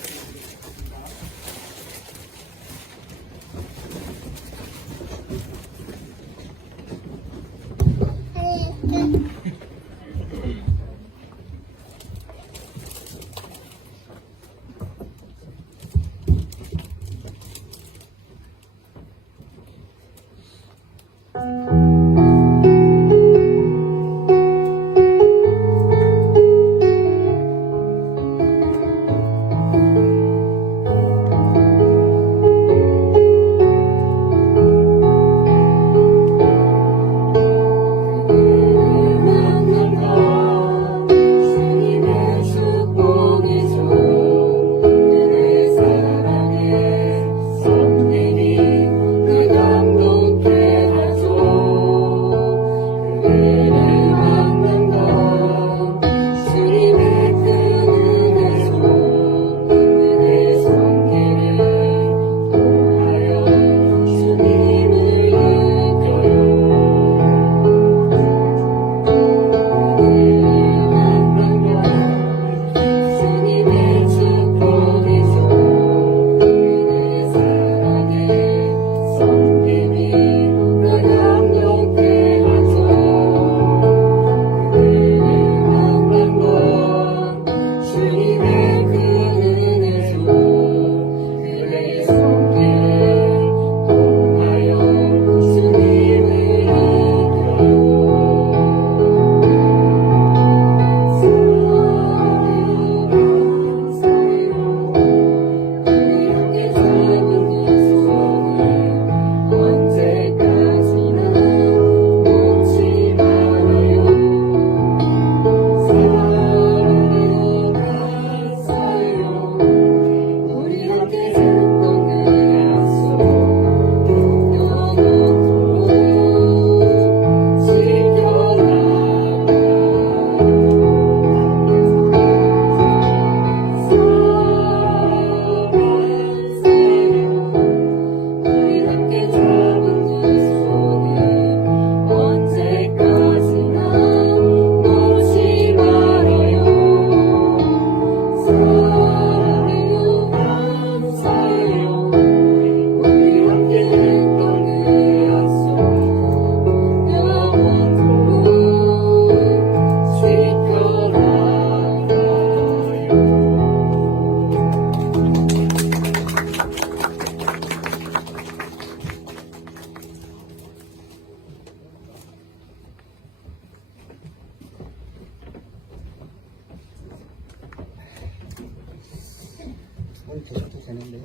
되셔도 되는데.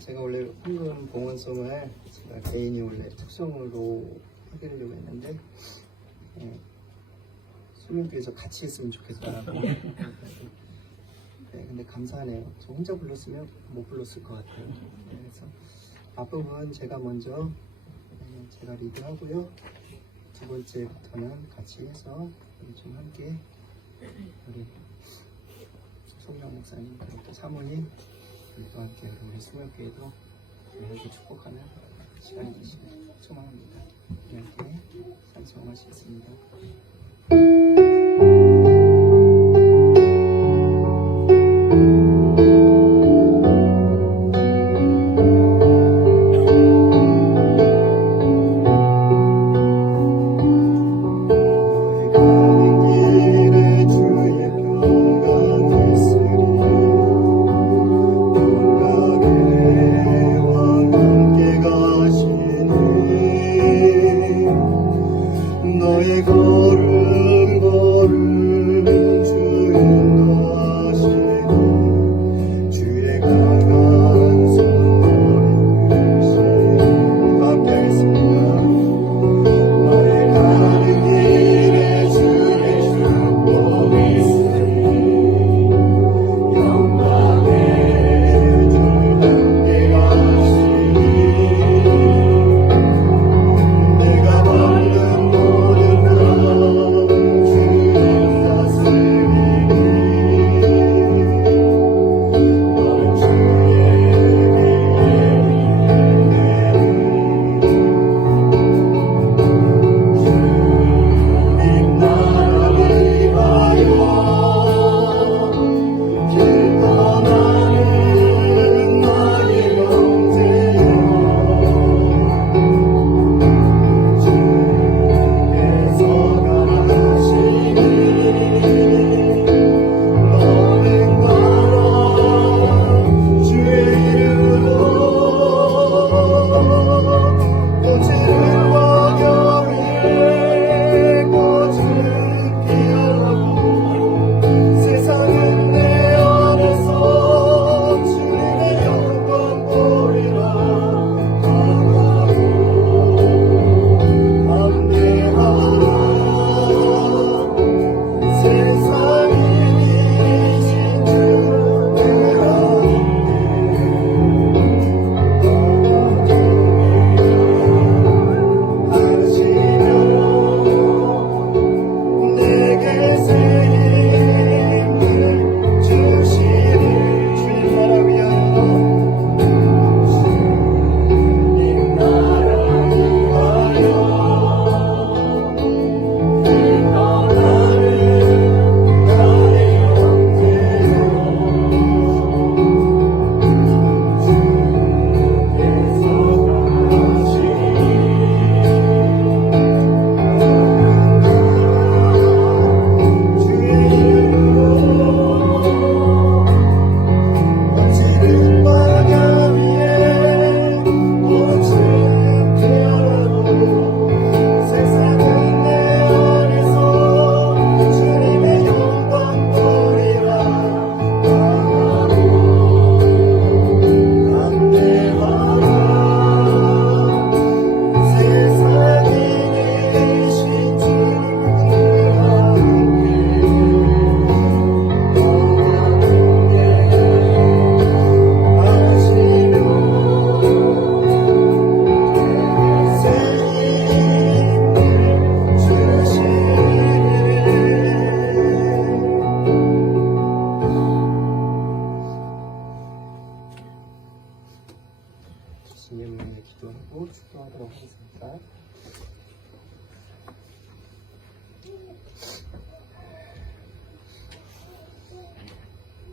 제가 원래 황금 봉헌송을 제가 개인이 원래 특성으로 하려고 했는데 소명교회에서 같이 했으면 좋겠다라고. 네, 근데 감사하네요. 저 혼자 불렀으면 못 불렀을 것 같아요. 그래서 앞부분 제가 먼저 제가 리드하고요. 두 번째부터는 같이 해서 좀 함께 우리 송영 목사님 그리고 또 사모님 또 함께 우리 수명교회도 이렇게 축복하는 시간이 되시길 소망합니다. 이렇게 찬송할 수 있습니다. 너의 거룩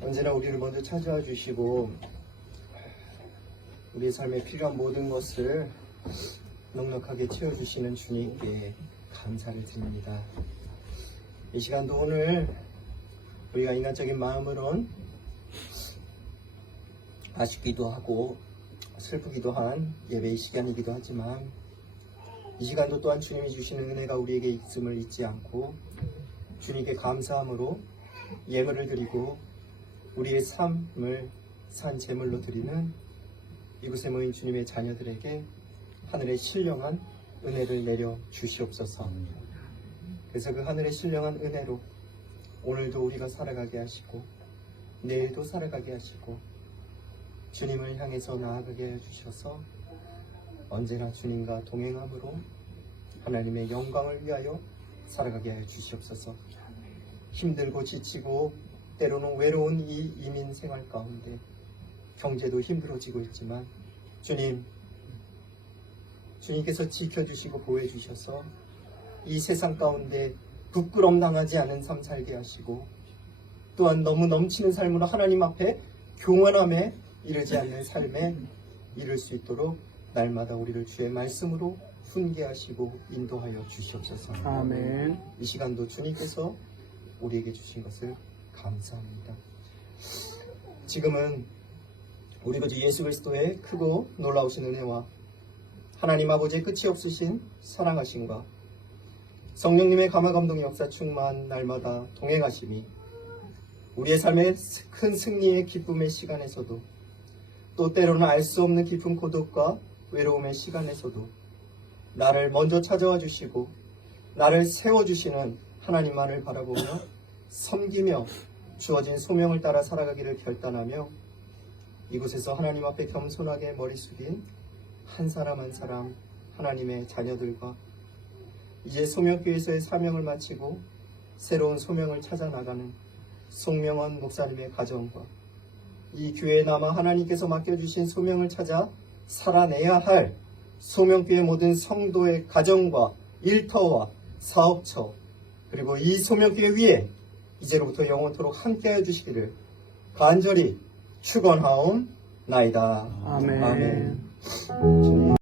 언제나 우리를 먼저 찾아와 주시고 우리의 삶에 필요한 모든 것을 넉넉하게 채워주시는 주님께 감사를 드립니다. 이 시간도 오늘 우리가 인간적인 마음으론 아쉽기도 하고 슬프기도 한 예배의 시간이기도 하지만 이 시간도 또한 주님이 주시는 은혜가 우리에게 있음을 잊지 않고 주님께 감사함으로 예물을 드리고 우리의 삶을 산 제물로 드리는 이곳에 모인 주님의 자녀들에게 하늘의 신령한 은혜를 내려 주시옵소서. 그래서 그 하늘의 신령한 은혜로 오늘도 우리가 살아가게 하시고 내일도 살아가게 하시고 주님을 향해서 나아가게 해주셔서 언제나 주님과 동행함으로 하나님의 영광을 위하여 살아가게 하여 주시옵소서. 힘들고 지치고 때로는 외로운 이 이민 생활 가운데 경제도 힘들어지고 있지만 주님께서 지켜주시고 보호해주셔서 이 세상 가운데 부끄럼 당하지 않은 삶 살게 하시고 또한 너무 넘치는 삶으로 하나님 앞에 교만함에 이르지 않는 삶에 이룰 수 있도록 날마다 우리를 주의 말씀으로 훈계하시고 인도하여 주시옵소서. 아멘. 이 시간도 주님께서 우리에게 주신 것을 감사합니다. 지금은 우리 구주 예수 그리스도의 크고 놀라우신 은혜와 하나님 아버지의 끝이 없으신 사랑하심과 성령님의 감화감동 역사 충만 날마다 동행하심이 우리의 삶의 큰 승리의 기쁨의 시간에서도 또 때로는 알 수 없는 깊은 고독과 외로움의 시간에서도 나를 먼저 찾아와 주시고 나를 세워주시는 하나님만을 바라보며 섬기며 주어진 소명을 따라 살아가기를 결단하며 이곳에서 하나님 앞에 겸손하게 머리 숙인 한 사람 한 사람 하나님의 자녀들과 이제 소명교회에서의 사명을 마치고 새로운 소명을 찾아 나가는 송명원 목사님의 가정과 이 교회에 남아 하나님께서 맡겨주신 소명을 찾아 살아내야 할 소명교회 모든 성도의 가정과 일터와 사업처 그리고 이 소명교회 위에 이제로부터 영원토록 함께하여 주시기를 간절히 축원하옵나이다. 아멘. 아멘.